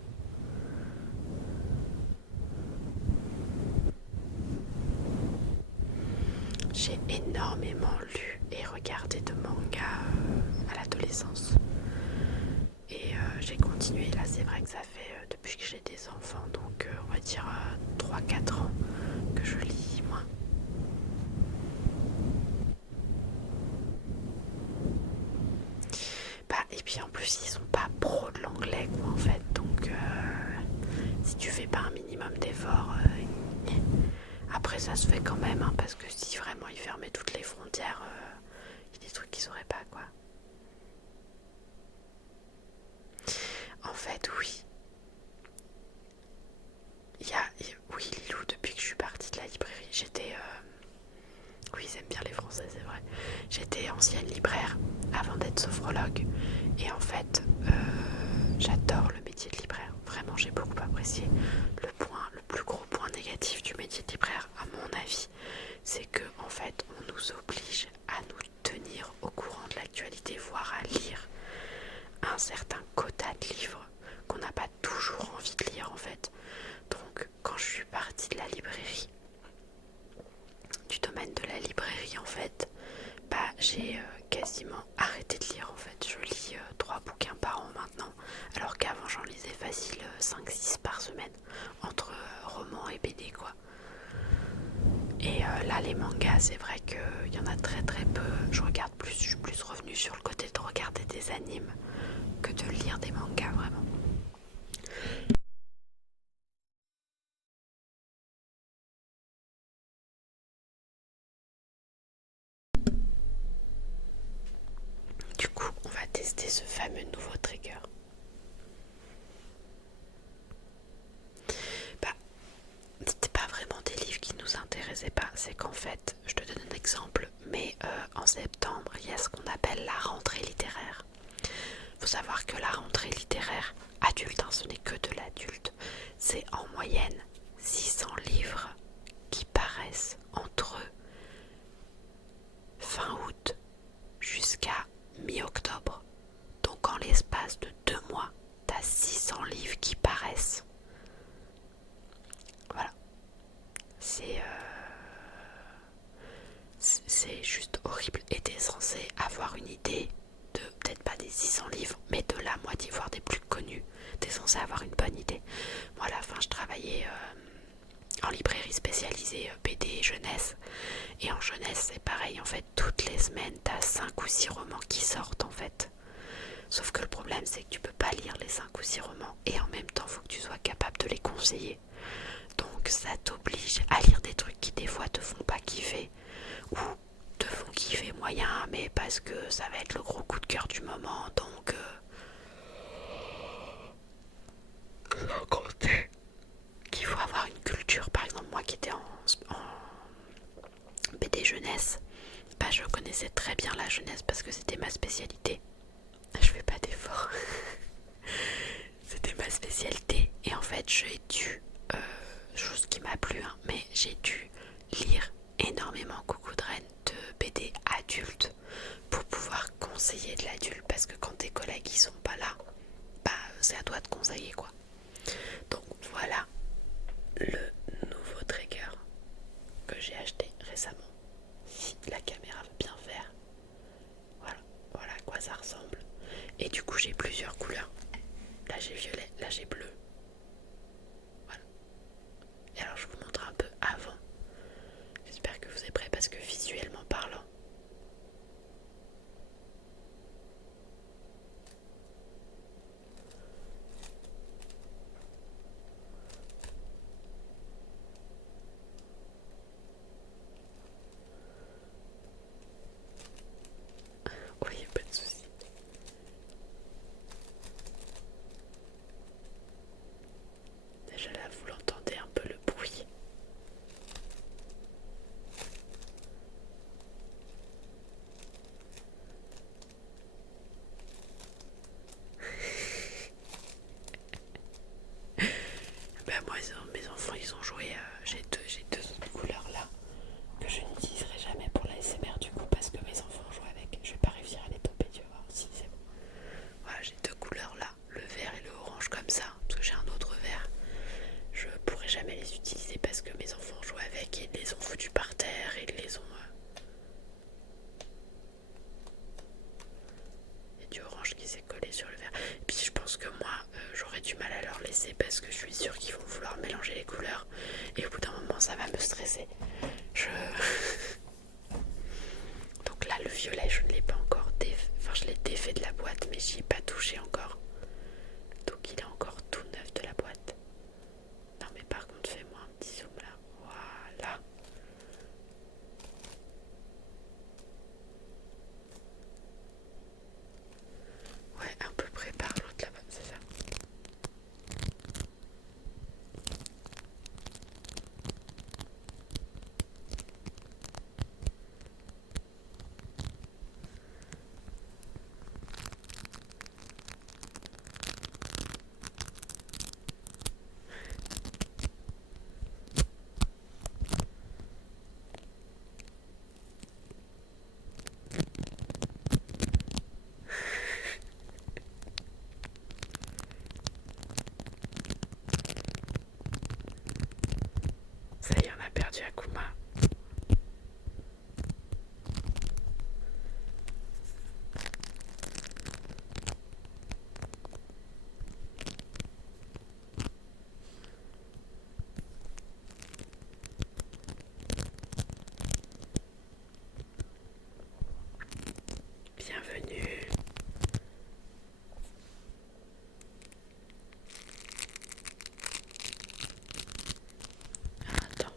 J'ai énormément lu et regardé de mangas à l'adolescence. Et j'ai continué, là c'est vrai que ça fait depuis que j'ai des enfants, donc on va dire 3-4 ans que je lis moins. Bah, et puis en plus ils sont pas pro de l'anglais quoi en fait, donc si tu fais pas un minimum d'efforts, après ça se fait quand même, hein, parce que si vraiment ils fermaient toutes les frontières, il y a des trucs qu'ils sauraient pas quoi. En fait oui, oui Lilou, depuis que je suis partie de la librairie, oui ils aiment bien les Français c'est vrai, j'étais ancienne libraire avant d'être sophrologue et en fait j'adore le métier de libraire, vraiment j'ai beaucoup apprécié. Le plus gros point négatif du métier de libraire à mon avis, c'est que en fait on nous oblige à nous tenir au courant de l'actualité, voire à lire un certain quota de livres qu'on n'a pas toujours envie de lire en fait. Donc quand je suis partie de la librairie, du domaine de la librairie en fait, bah j'ai quasiment arrêté de lire en fait. Je lis 3 bouquins par an maintenant, alors qu'avant j'en lisais facile 5-6 par semaine, entre romans et BD quoi. Et là les mangas, c'est vrai qu'il y en a très très peu. Je suis plus revenue sur le côté de regarder des animes que de lire des mangas vraiment. tester ce fameux nouveau trigger. Bah, c'était pas vraiment des livres qui nous intéressaient pas, c'est qu'en fait, je te donne un exemple, mais en septembre, il y a ce qu'on appelle la rentrée littéraire. Faut savoir que la rentrée littéraire adulte, ce n'est que de l'adulte, c'est en moyenne 600 livres qui paraissent entre fin août jusqu'à mi-octobre. Donc en l'espace de 2 mois, t'as 600 livres qui paraissent. Voilà. C'est juste horrible. Et t'es censé avoir une idée de, peut-être pas des 600 livres, mais de la moitié, voire des plus connus. T'es censé avoir une bonne idée. Moi, à la fin, je travaillais en librairie spécialisée BD et jeunesse. Et en jeunesse, c'est pareil. En fait, toutes les semaines, t'as 5 ou 6 romans qui sortent, en fait. Sauf que le problème, c'est que tu peux pas lire les 5 ou 6 romans. Et en même temps, il faut que tu sois capable de les conseiller. Donc, ça t'oblige à lire des trucs qui, des fois, te font pas kiffer. Ou te font kiffer moyen, mais parce que ça va être le gros coup de cœur du moment. Donc, sans compter qu'il faut avoir une culture. Par exemple, moi qui étais en BD jeunesse, bah, je connaissais très bien la jeunesse parce que c'était ma spécialité. Je fais pas d'efforts. C'était ma spécialité. Et en fait, j'ai dû, chose qui m'a plu, mais j'ai dû lire énormément Coucou de Reine de BD adultes pour pouvoir conseiller de l'adulte. Parce que quand tes collègues ils sont pas là, bah c'est à toi de conseiller quoi. Donc voilà le nouveau trigger que j'ai acheté récemment. Si la caméra veut bien faire. Voilà à quoi ça ressemble. Et du coup j'ai plusieurs couleurs. Là j'ai violet, là j'ai bleu. Voilà. Et alors je vous montre un peu avant. J'espère que vous êtes prêts parce que visuellement parlant, oui, pas de soucis. Déjà là, vous l'entendez un peu le bruit. Ben moi, mes enfants, ils ont joué. J'ai deux autres couleurs là que je n'utiliserai jamais pour la SMR du coup parce que mes enfants jouent avec. Je vais pas réussir à les taper, tu vois. Si c'est bon. Voilà, j'ai deux couleurs là, le vert et le orange comme ça. Parce que j'ai un autre vert. Je pourrais jamais les utiliser parce que mes enfants jouent avec et ils les ont foutus par terre et ils les ont. Il y a du orange qui s'est collé sur le vert. Et puis je pense que moi, j'aurais du mal à leur laisser parce que je suis sûre qu'ils vont vouloir mélanger les couleurs. Et au bout d'un moment, ça va me stresser. Donc là, le violet, je ne l'ai pas encore défait. Enfin, je l'ai défait de la boîte, mais j'y ai pas touché encore. Donc il est encore tout neuf de la boîte. Non, mais par contre, fais-moi un petit zoom là. Voilà. Ouais, à peu près par l'autre là-bas, c'est ça. Ça y est, on a perdu Akuma. Bienvenue. Attends.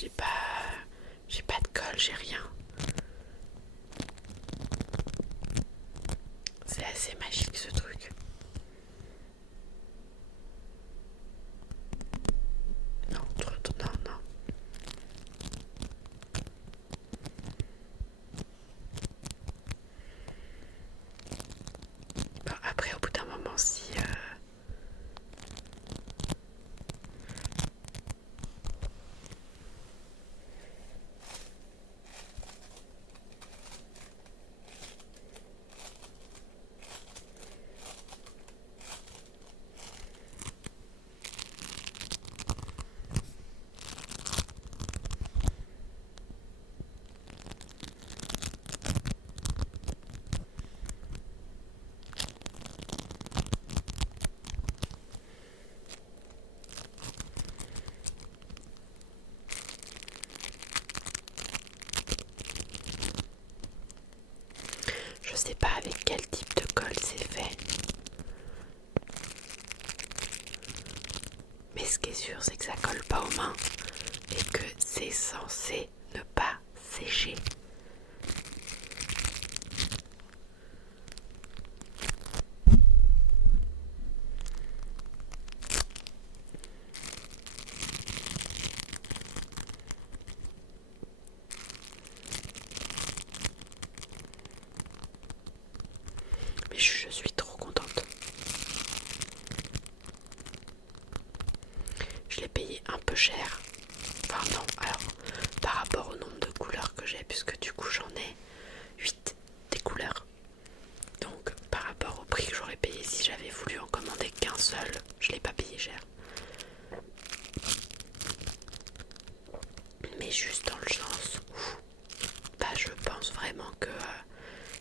j'ai pas de colle, j'ai rien. C'est assez magique ce truc. Non, non, non. Bon, après, au bout d'un moment, si... je sais pas avec quel type de colle c'est fait. Mais ce qui est sûr, c'est que ça colle pas aux mains et que c'est censé ne pas sécher. Mais je suis trop contente. Je l'ai payé un peu cher. Enfin non, alors par rapport au nombre de couleurs que j'ai, puisque du coup j'en ai 8 des couleurs. Donc par rapport au prix que j'aurais payé si j'avais voulu en commander qu'un seul, je l'ai pas payé cher. Mais juste dans le sens où bah, je pense vraiment que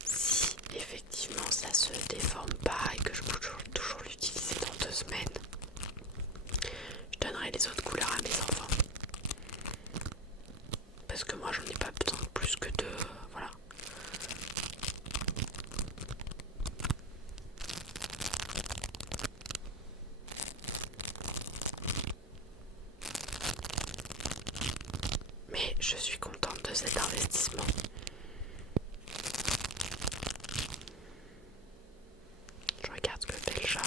si effectivement ça se déforme pas et que je peux toujours l'utiliser dans 2 semaines, je donnerai les autres couleurs à mes enfants. Parce que moi j'en ai pas besoin plus que de... voilà. Mais je suis contente de cet investissement. Je regarde ce que fait le chat.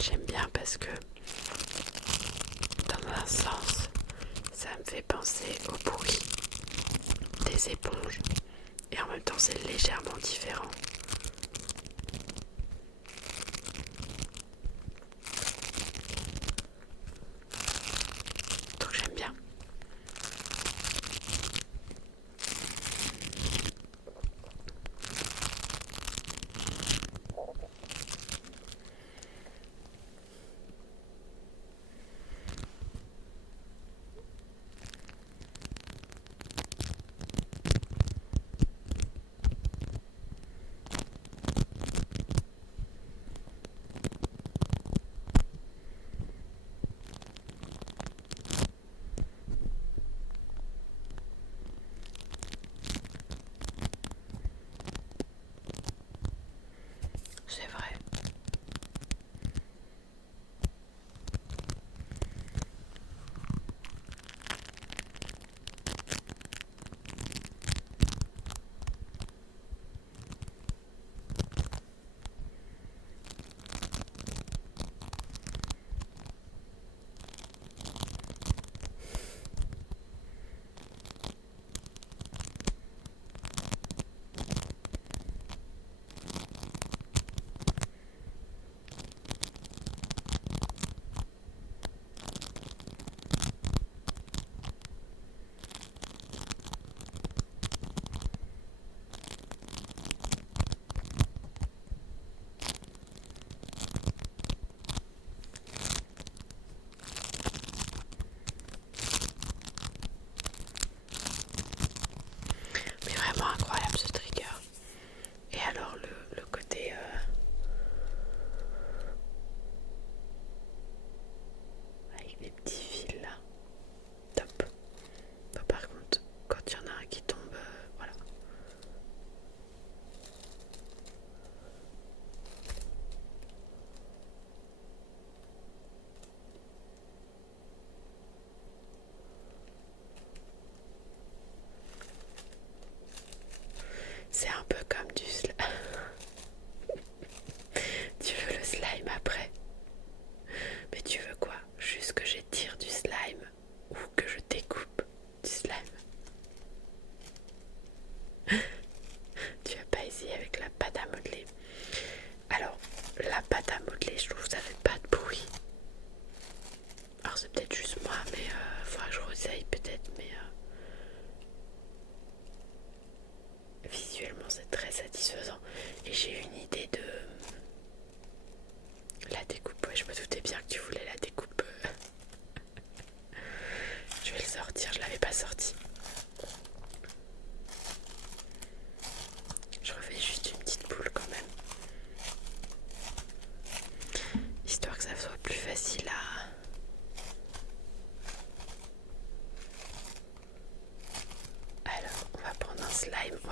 J'aime bien parce que dans un sens, ça me fait penser au bruit des éponges et en même temps c'est légèrement différent. Donc j'aime bien.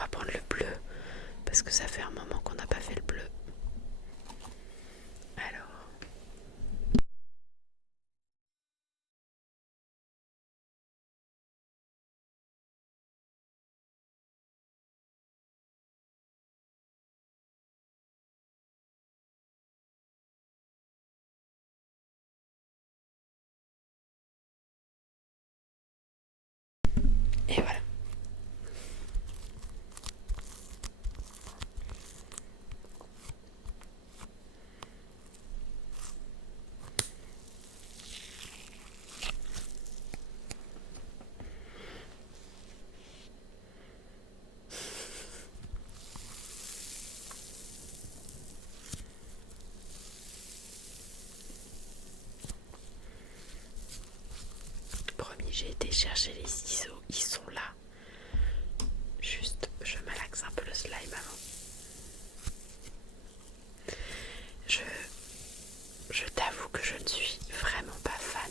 va prendre le bleu parce que ça fait un moment qu'on n'a pas fait le bleu. Alors. Et voilà. Promis, j'ai été chercher les ciseaux, ils sont là. Juste, je malaxe un peu le slime avant. Je t'avoue que je ne suis vraiment pas fan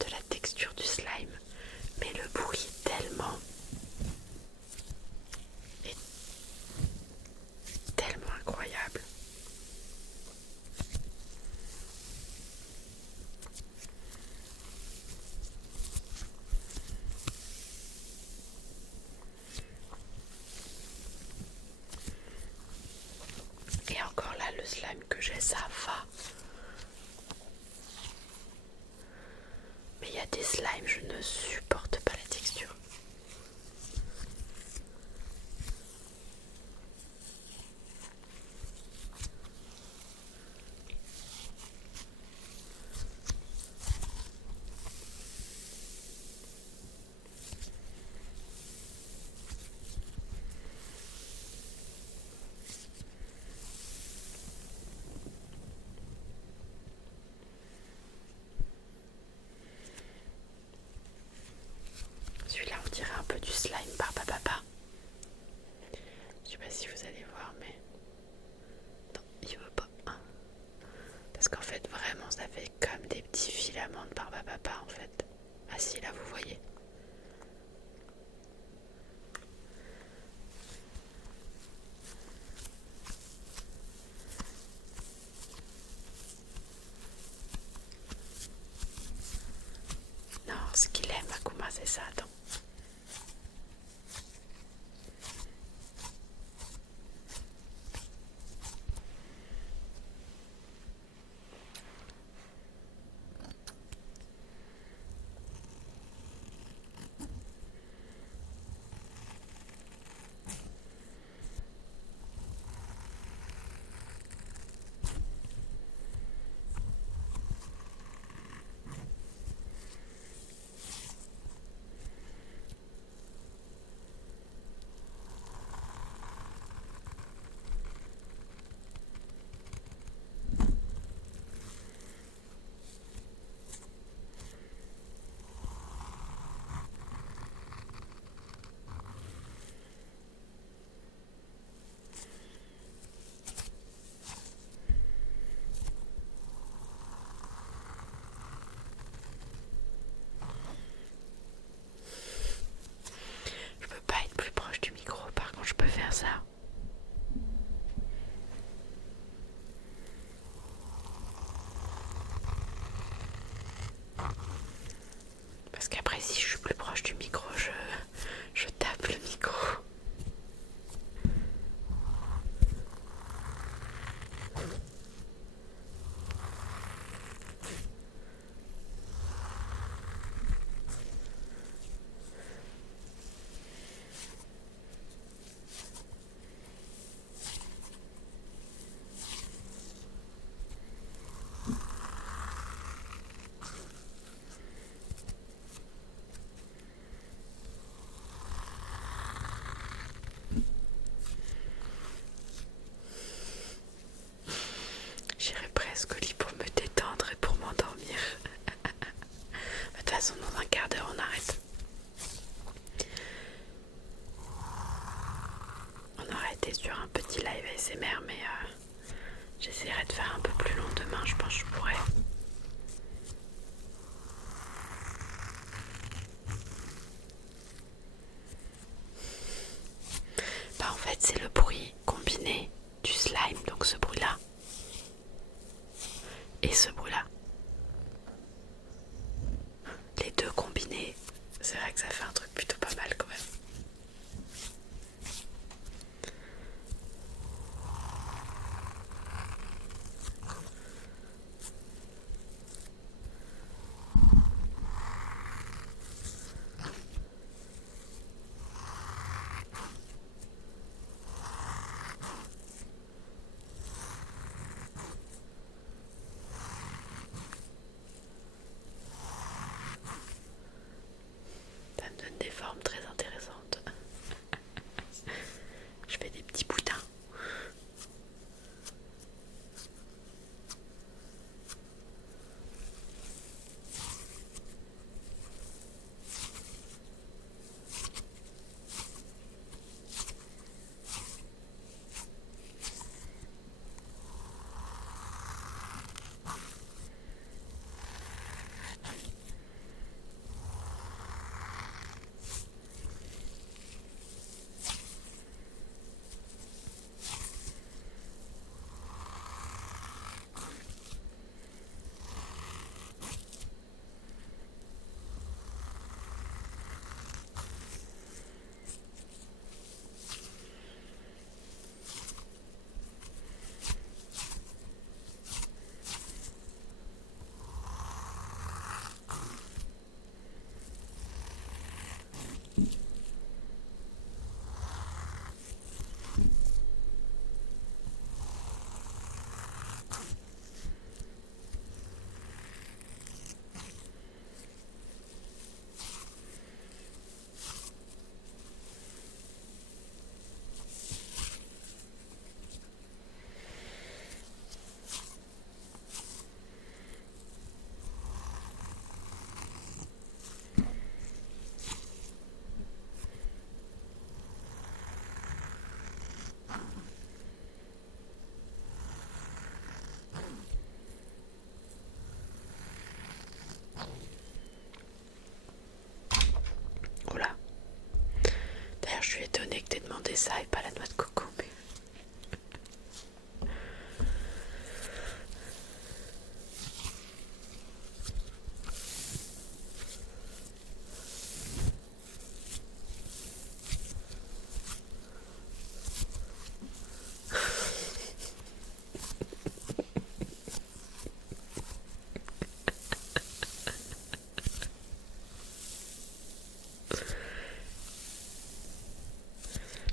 de la texture du slime, mais le bruit est tellement incroyable. Et encore là, le slime que j'ai, ça va. Mais il y a des slimes, je ne supporte pas la texture. Celui-là, on dirait un peu du slime Barbe à Papa. Je sais pas si vous allez voir, mais non, il veut pas. Parce qu'en fait, vraiment, ça fait comme des petits filaments de Barbe à Papa, en fait. Ah si, là, vous voyez. Non, ce qu'il aime, Akuma, c'est ça, attends. et ce bruit-là. Les deux combinés, c'est vrai que ça fait un truc plutôt pas mal quand même. Ça me donne des formes très intéressantes. Je fais des petits boudins. Oula. D'ailleurs, je suis étonnée que t'aies demandé ça et pas la noix de coco. Mais...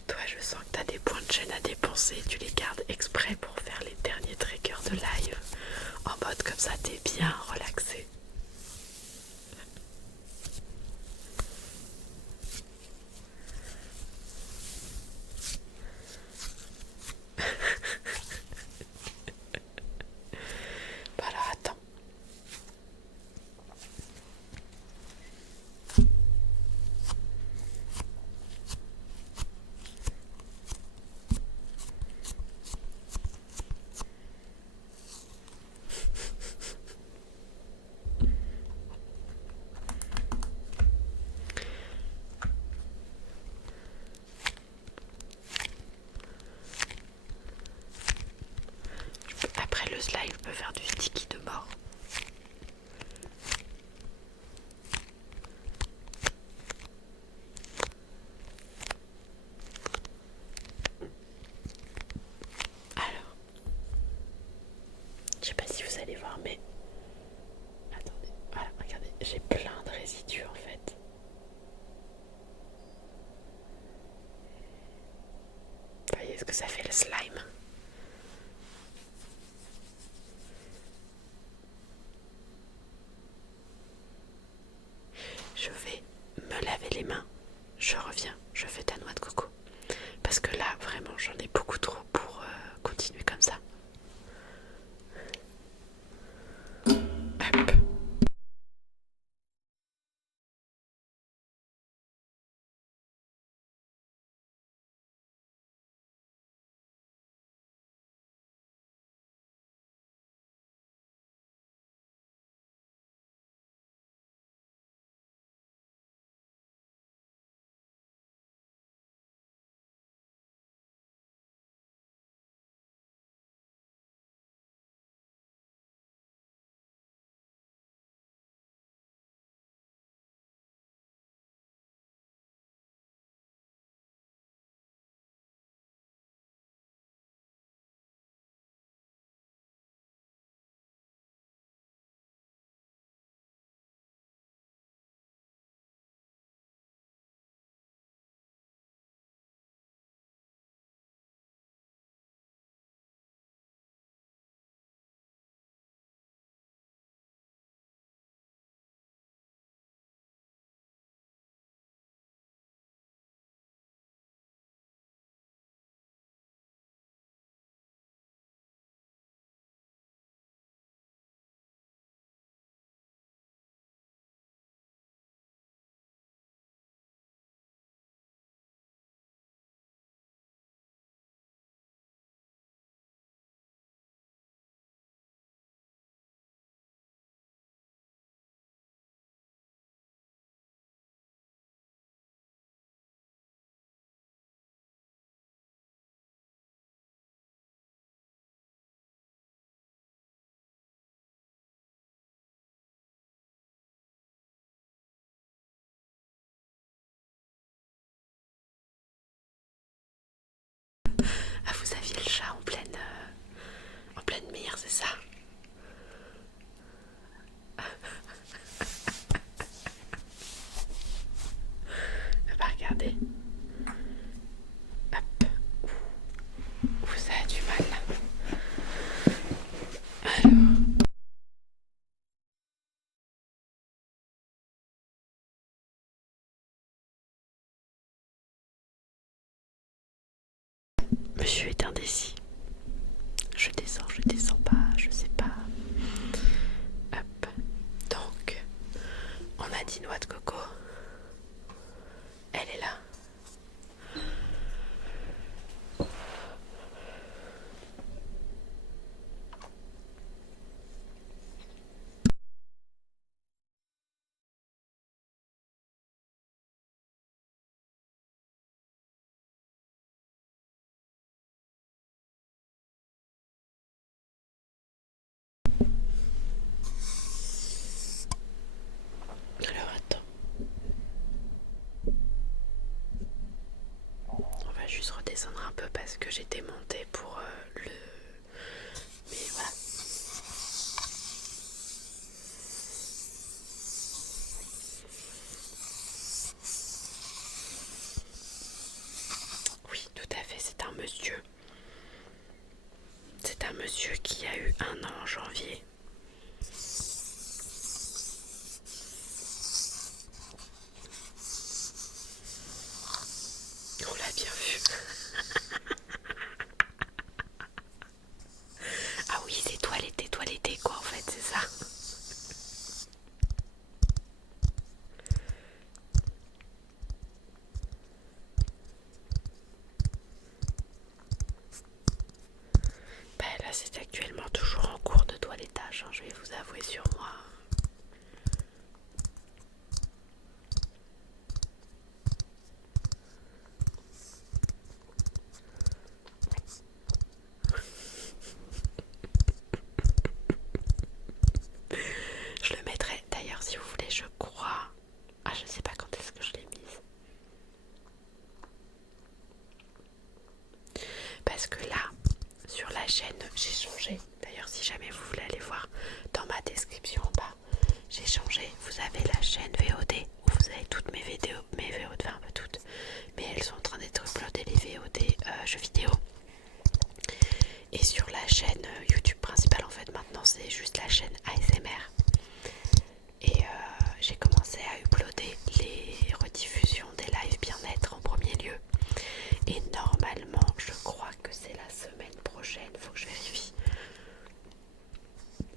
Toi, je sens que t'as des points de chaîne à dépenser. Tu les gardes exprès pour faire les derniers triggers de live. En mode comme ça, t'es bien relaxé. Bah alors, attends. Après, le slime peut faire du sticky de mort. Alors, je sais pas si vous allez voir, mais attendez, voilà, regardez, j'ai plein de résidus en fait. Vous voyez ce que ça fait le slime? Je vais me laver les mains. Je reviens, je fais ta noix de coco. Parce que là, vraiment, j'en ai beaucoup trop pour continuer comme ça. Hop. Ah, vous aviez le chat en pleine mire, c'est ça? Bah regardez. Hop. Ouh, ça a du mal là. Monsieur est indécis. Je descends pas, je sais pas. Hop. Donc, on a dit noix de coco. Elle est là. Alors attends. On va juste redescendre un peu parce que j'étais montée pour le... Mais voilà. Oui, tout à fait, c'est un monsieur. C'est un monsieur qui a eu 1 an en janvier. On l'a bien vu. Ah oui, c'est toiletté quoi en fait, c'est ça. Bah là c'est actuellement toujours en cours de toilettage, hein, je vais vous avouer sur moi. Je le mettrai d'ailleurs si vous voulez, je crois. Ah je sais pas quand est-ce que je l'ai mise. Parce que là, sur la chaîne, j'ai changé. D'ailleurs si jamais vous voulez aller voir dans ma description en bas, j'ai changé. Vous avez la chaîne VOD où vous avez toutes mes vidéos, mes VOD, enfin un peu toutes. Mais elles sont en train d'être uploadées les VOD jeux vidéo. Et sur la chaîne YouTube principale en fait maintenant c'est juste la chaîne ASMR. Et j'ai commencé à uploader les rediffusions des lives bien-être en premier lieu. Et normalement je crois que c'est la semaine prochaine, faut que je vérifie.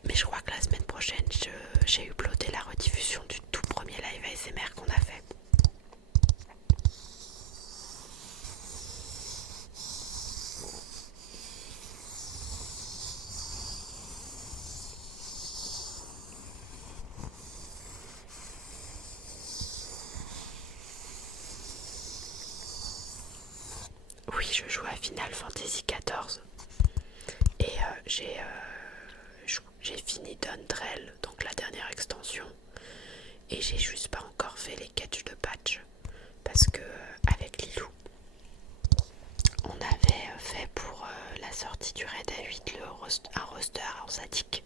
Mais je crois que la semaine prochaine j'ai uploadé la rediffusion du tout premier live ASMR qu'on a fait. Oui, je joue à Final Fantasy XIV et j'ai fini Dundrel, donc la dernière extension, et j'ai juste pas encore fait les quêtes de patch parce que avec Lilou, on avait fait pour la sortie du Raid A8 un roster en statique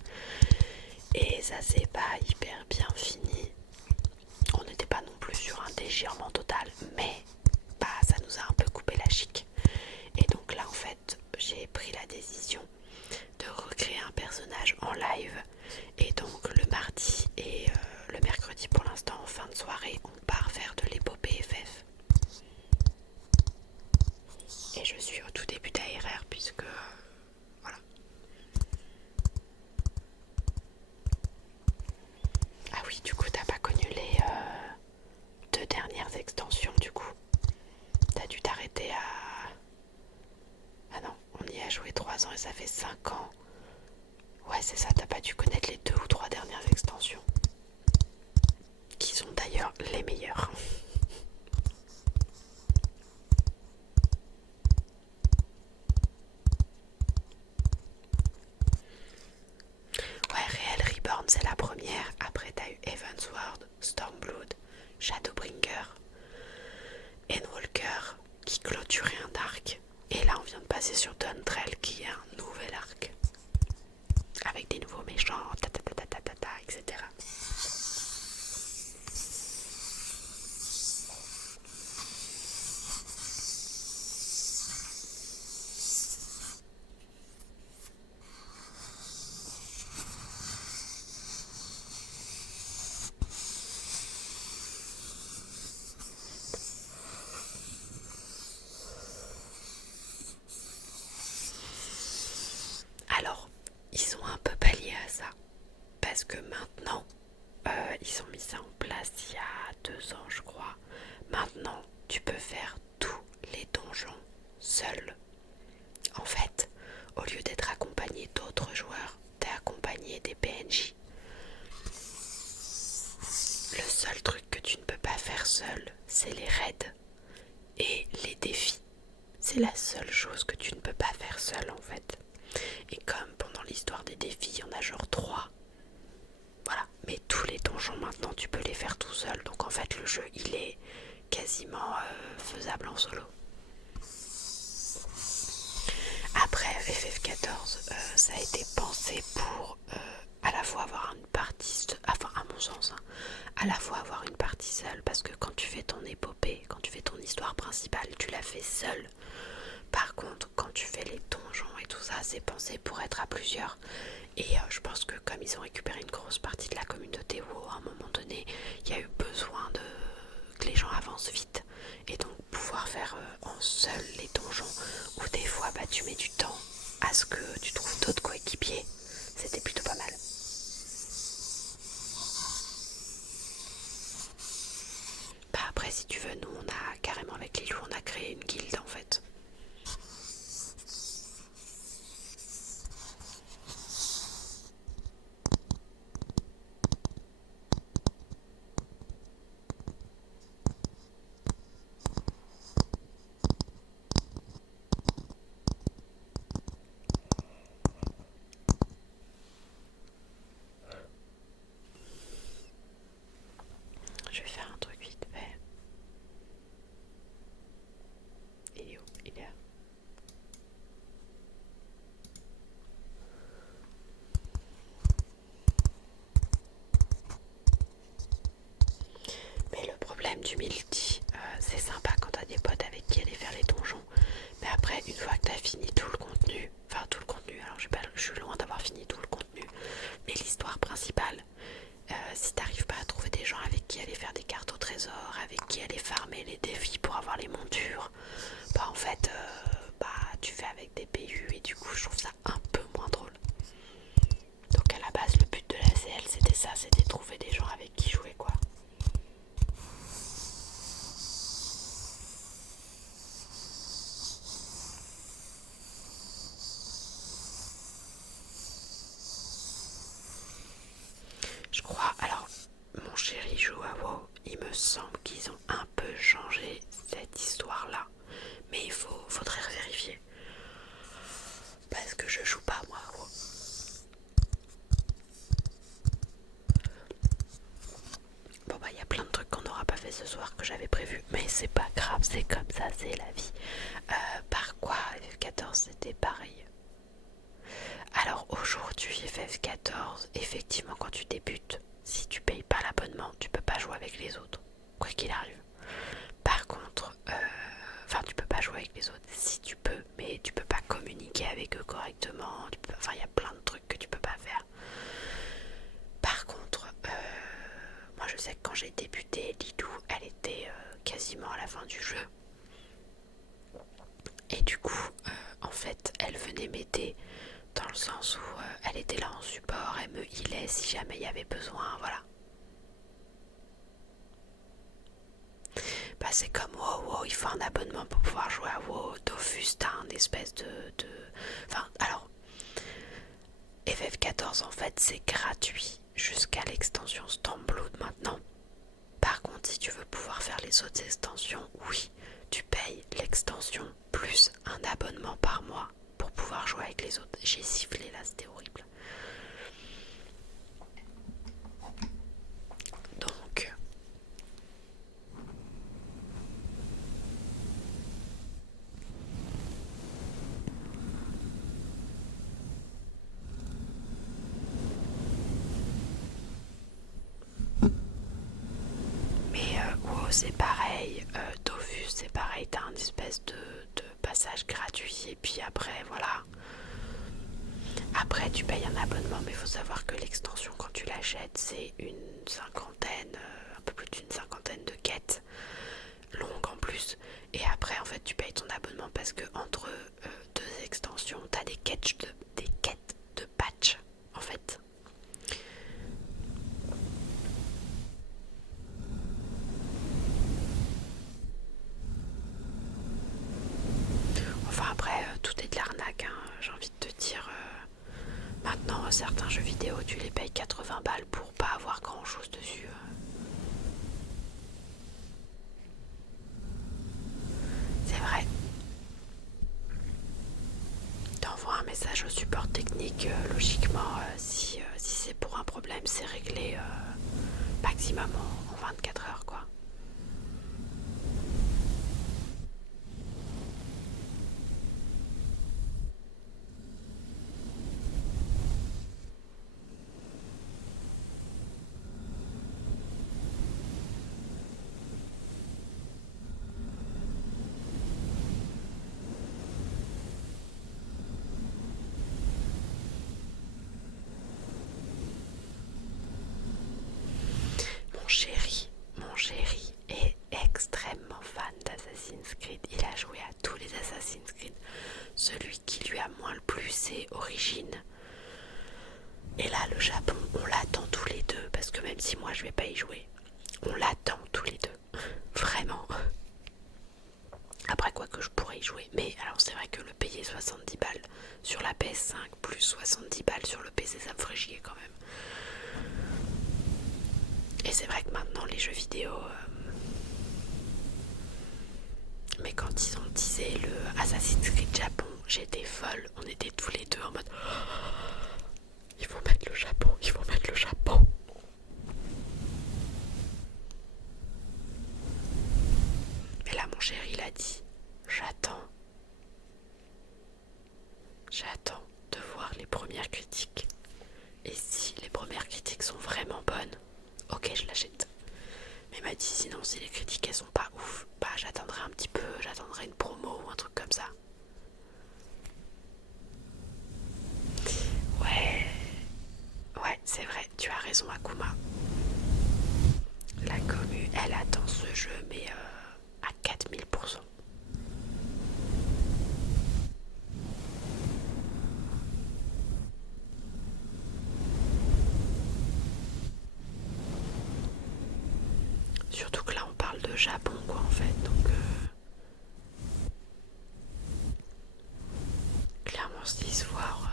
et ça s'est pas hyper bien fini. On n'était pas non plus sur un déchirement total, mais bah, ça nous a un peu coupé la chic. Et donc là en fait j'ai pris la décision de recréer un personnage en live. Et donc le mardi et le mercredi pour l'instant en fin de soirée on part faire de l'épopée FF. Et je suis au tout début d'ARR puisque voilà. Ah oui, du coup t'as pas connu les 2 dernières extensions du coup. T'as dû t'arrêter à... Ah non, on y a joué 3 ans et ça fait 5 ans. Ouais c'est ça, t'as pas dû connaître les 2 ou 3 dernières extensions. Qui sont d'ailleurs les meilleures. Ouais, Réel Reborn c'est la première. Après t'as eu Evansward, Stormblood, Shadowbringer, Endwalker qui clôturait un arc. Et là on vient de passer sur parce que maintenant, ils ont mis ça en place il y a 2 ans je crois. Maintenant, tu peux faire tous les donjons seul. En fait, au lieu d'être accompagné d'autres joueurs, t'es accompagné des PNJ. Le seul truc que tu ne peux pas faire seul, c'est les raids et les défis. C'est la seule chose que tu ne peux pas faire seul en fait. Et comme pendant l'histoire des défis, il y en a genre 3. Voilà, mais tous les donjons maintenant tu peux les faire tout seul. Donc en fait le jeu il est quasiment faisable en solo. Après FF14, ça a été pensé pour à la fois avoir une partie, enfin à mon sens, hein, à la fois avoir une partie seule, parce que quand tu fais ton épopée, quand tu fais ton histoire principale, tu la fais seule. Par contre, quand tu fais les donjons et tout ça, c'est pensé pour être à plusieurs. Et je pense que comme ils ont récupéré une grosse partie de la communauté, où à un moment donné, il y a eu besoin que les gens avancent vite. Et donc pouvoir faire en seul les donjons, où des fois bah, tu mets du temps à ce que tu trouves d'autres coéquipiers, c'était plutôt pas mal. Bah après si tu veux, nous on a carrément avec Lilou, on a créé une guilde en fait. Je vais faire un truc vite fait. Il est où? Il est là. Mais le problème du multi, c'est sympa quand t'as des potes avec qui aller faire les donjons. Mais après, une fois que t'as fini tout le contenu, enfin tout le contenu, alors je suis loin d'avoir fini tout le contenu, mais l'histoire principale, si t'arrives pas à trouver des gens avec qui aller faire des cartes au trésor, avec qui aller farmer les défis pour avoir les montures, bah en fait, bah tu fais avec des PU et du coup je trouve ça un peu moins drôle. Donc à la base, le but de la CL c'était ça, c'était de trouver des gens avec qui jouer quoi. Je crois, alors mon chéri joue à WoW, il me semble qu'ils ont un peu changé cette histoire-là. Mais faudrait vérifier. Parce que je joue pas moi à WoW. Bon bah il y a plein de trucs qu'on n'aura pas fait ce soir que j'avais prévu. Mais c'est pas grave, c'est comme ça, c'est la vie. Par quoi FF14 c'était pareil. Alors aujourd'hui FF14, effectivement quand tu débutes, si tu payes pas l'abonnement, tu peux pas jouer avec les autres. Quoi qu'il arrive. Par contre, enfin tu peux pas jouer avec les autres si tu peux, mais tu peux pas communiquer avec eux correctement. Enfin il y a plein de trucs que tu peux pas faire. Par contre, moi je sais que quand j'ai débuté, Lidou, elle était quasiment à la fin du jeu. Et du coup, en fait, elle venait m'aider dans le sens où elle était là en support, elle me healait si jamais il y avait besoin, voilà. Bah c'est comme WoW, il faut un abonnement pour pouvoir jouer à WoW. Dofus, t'as un espèce de... Enfin, alors, FF14 en fait c'est gratuit jusqu'à l'extension Stormblood maintenant. Par contre, si tu veux pouvoir faire les autres extensions, oui, tu payes l'extension plus un abonnement par mois pour pouvoir jouer avec les autres. J'ai sifflé là, c'était horrible. Donc, mais WoW c'est pareil, Dofus c'est pareil, t'as un espèce de passage gratuit et puis après voilà. Après tu payes un abonnement mais il faut savoir que l'extension quand tu l'achètes c'est une cinquantaine, un peu plus d'une cinquantaine de quêtes longues en plus. Et après en fait tu payes ton abonnement parce que entre extensions t'as des quêtes de patch en fait. 80 balles pour pas avoir grand chose dessus. C'est vrai. T'envoies un message au support technique, logiquement, si c'est pour un problème, c'est réglé maximum en 24 heures, quoi. Mon chéri est extrêmement fan d'Assassin's Creed. Il a joué à tous les Assassin's Creed. Celui qui lui a moins le plu, c'est Origins. Et là, le Japon, on l'attend tous les deux, parce que même si moi je vais pas y jouer, on l'attend tous les deux. Vraiment. Après, quoi que je pourrais y jouer. Mais alors, c'est vrai que le payer 70 balles sur la PS5 plus 70 balles sur le PC, ça me ferait chier quand même. Et c'est vrai que maintenant, les jeux vidéo. Mais quand ils ont teasé le Assassin's Creed Japon, j'étais folle. On était tous les deux en mode. Il faut mettre le Japon, il faut mettre le Japon. Et là, mon chéri, il a dit, j'attends de voir les premières critiques. Et si les premières critiques sont vraiment bonnes, ok, je l'achète. Mais il m'a dit, sinon, si les critiques elles sont pas ouf, bah j'attendrai un petit peu, j'attendrai une promo ou un truc comme ça. Ouais, c'est vrai, tu as raison, Akuma. La commu, elle attend ce jeu, mais à 4000%. Surtout que là, on parle de Japon, quoi, en fait. Donc, clairement, cette histoire.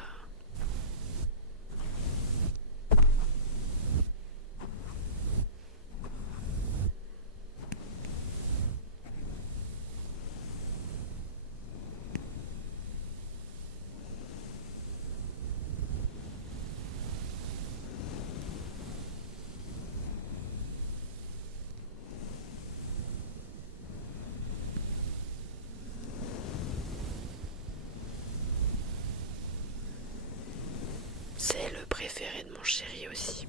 C'est le préféré de mon chéri aussi.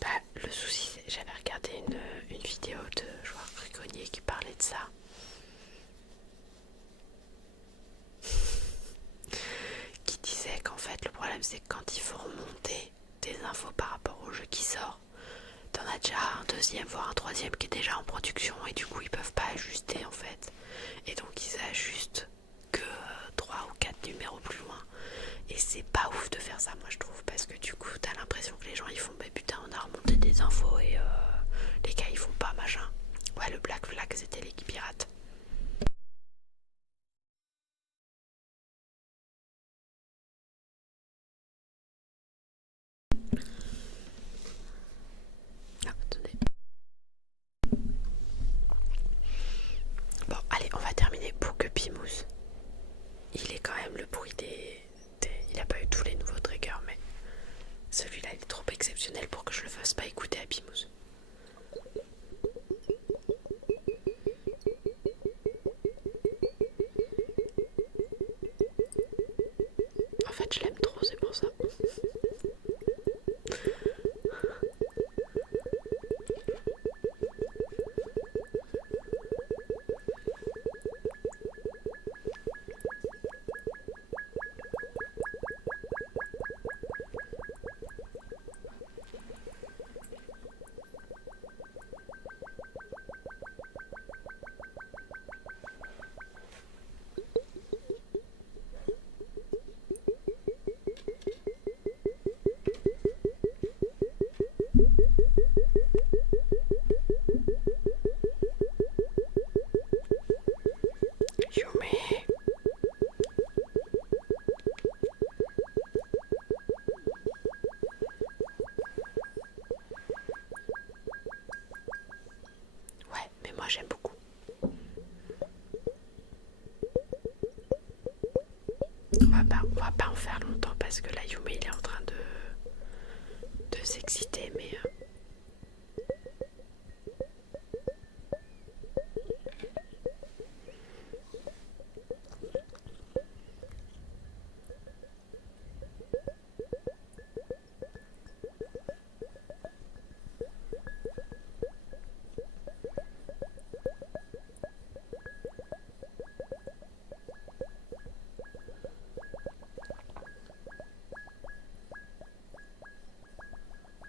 Bah, le souci, c'est j'avais regardé une vidéo de joueur Grigonnier qui parlait de ça. Qui disait qu'en fait, le problème, c'est que quand il faut remonter des infos par rapport au jeu qui sort, t'en as déjà un deuxième, voire un troisième qui est déjà en production et du coup, ils peuvent pas ajuster en fait. Et donc, ils ajustent que 3 ou 4 numéros plus loin. Et c'est pas ouf de faire ça, moi je trouve, parce que du coup t'as l'impression que les gens ils font bah putain on a remonté des infos et les gars ils font pas machin. Ouais, le Black Flag c'était l'équipe pirate. Ah, attendez. Bon allez, on va terminer pour que Pimous. Il est quand même le bruit il a pas eu tous les nouveaux triggers, mais celui-là il est trop exceptionnel pour que je le fasse pas écouter à Pimous. En fait je l'aime trop, c'est pour ça. parce que là Yumi il est en train de s'exciter, mais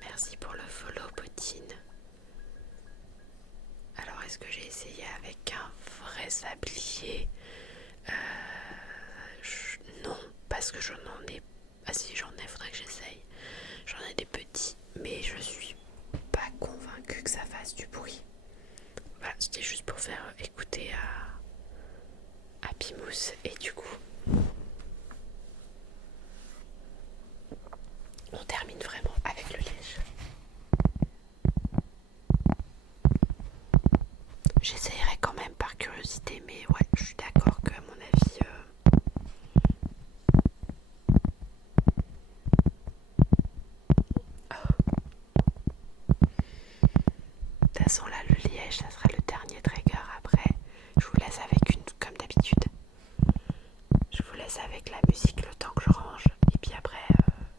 merci pour le follow Potine. Alors est-ce que j'ai essayé avec un vrai sablier? Non, parce que j'en ai... Ah si, j'en ai, faudrait que j'essaye. J'en ai des petits, mais je suis pas convaincue que ça fasse du bruit. Voilà, c'était juste pour faire écouter à Pimousse. Et du coup, on termine vraiment avec le liège. J'essayerai quand même par curiosité, mais ouais, je suis d'accord que à mon avis... De toute façon là, le liège, ça sera le dernier trigger. Après, je vous laisse avec une, comme d'habitude. Je vous laisse avec la musique le temps que je range. Et puis après,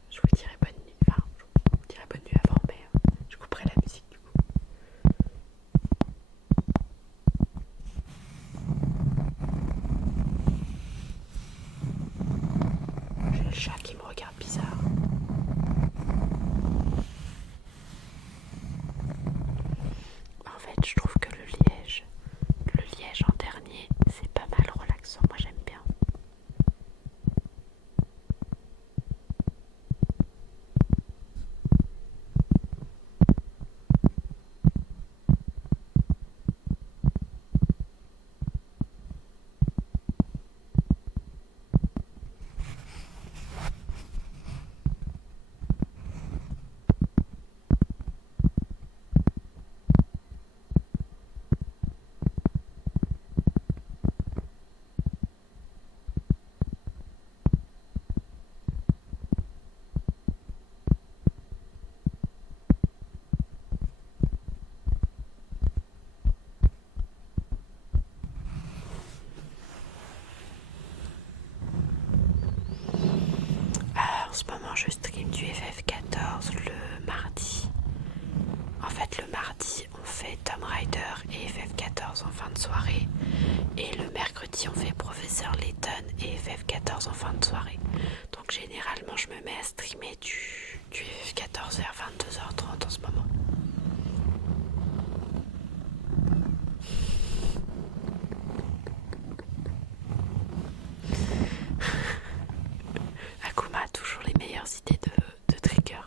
je vous dirai bonne nuit. Enfin, je vous dirai bonne nuit avant, mais je couperai la musique du coup. J'ai le chat qui me regarde bizarre. En fait, je trouve que le liège en dernier, c'est pas mal relaxant. Moi, j'aime bien. En ce moment, je stream du FF14 le mardi. En fait, le mardi, on fait Tomb Raider et FF14 en fin de soirée. Et le mercredi, on fait Professeur Layton et FF14 en fin de soirée. Donc, généralement, je me mets à streamer du FF14 vers 22h30 en ce moment. Akuma a toujours les meilleures idées de trigger.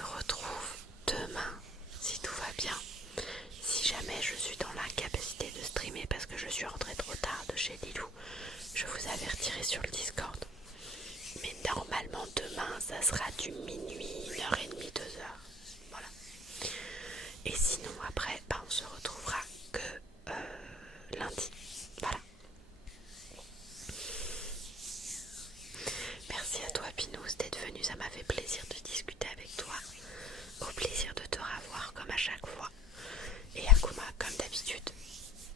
retrouve demain, si tout va bien. Si jamais je suis dans l'incapacité de streamer parce que je suis rentrée trop tard de chez Lilou, je vous avertirai sur le Discord. Mais normalement demain, ça sera du minuit, 1h30, 2h. Voilà. Et sinon après, on se retrouvera que lundi. Voilà. Merci à toi Pinous d'être venu, ça m'a fait plaisir de discuter avec toi. Au plaisir de te revoir comme à chaque fois. Et Akuma, comme d'habitude,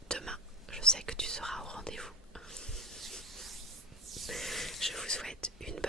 demain, je sais que tu seras au rendez-vous. Je vous souhaite une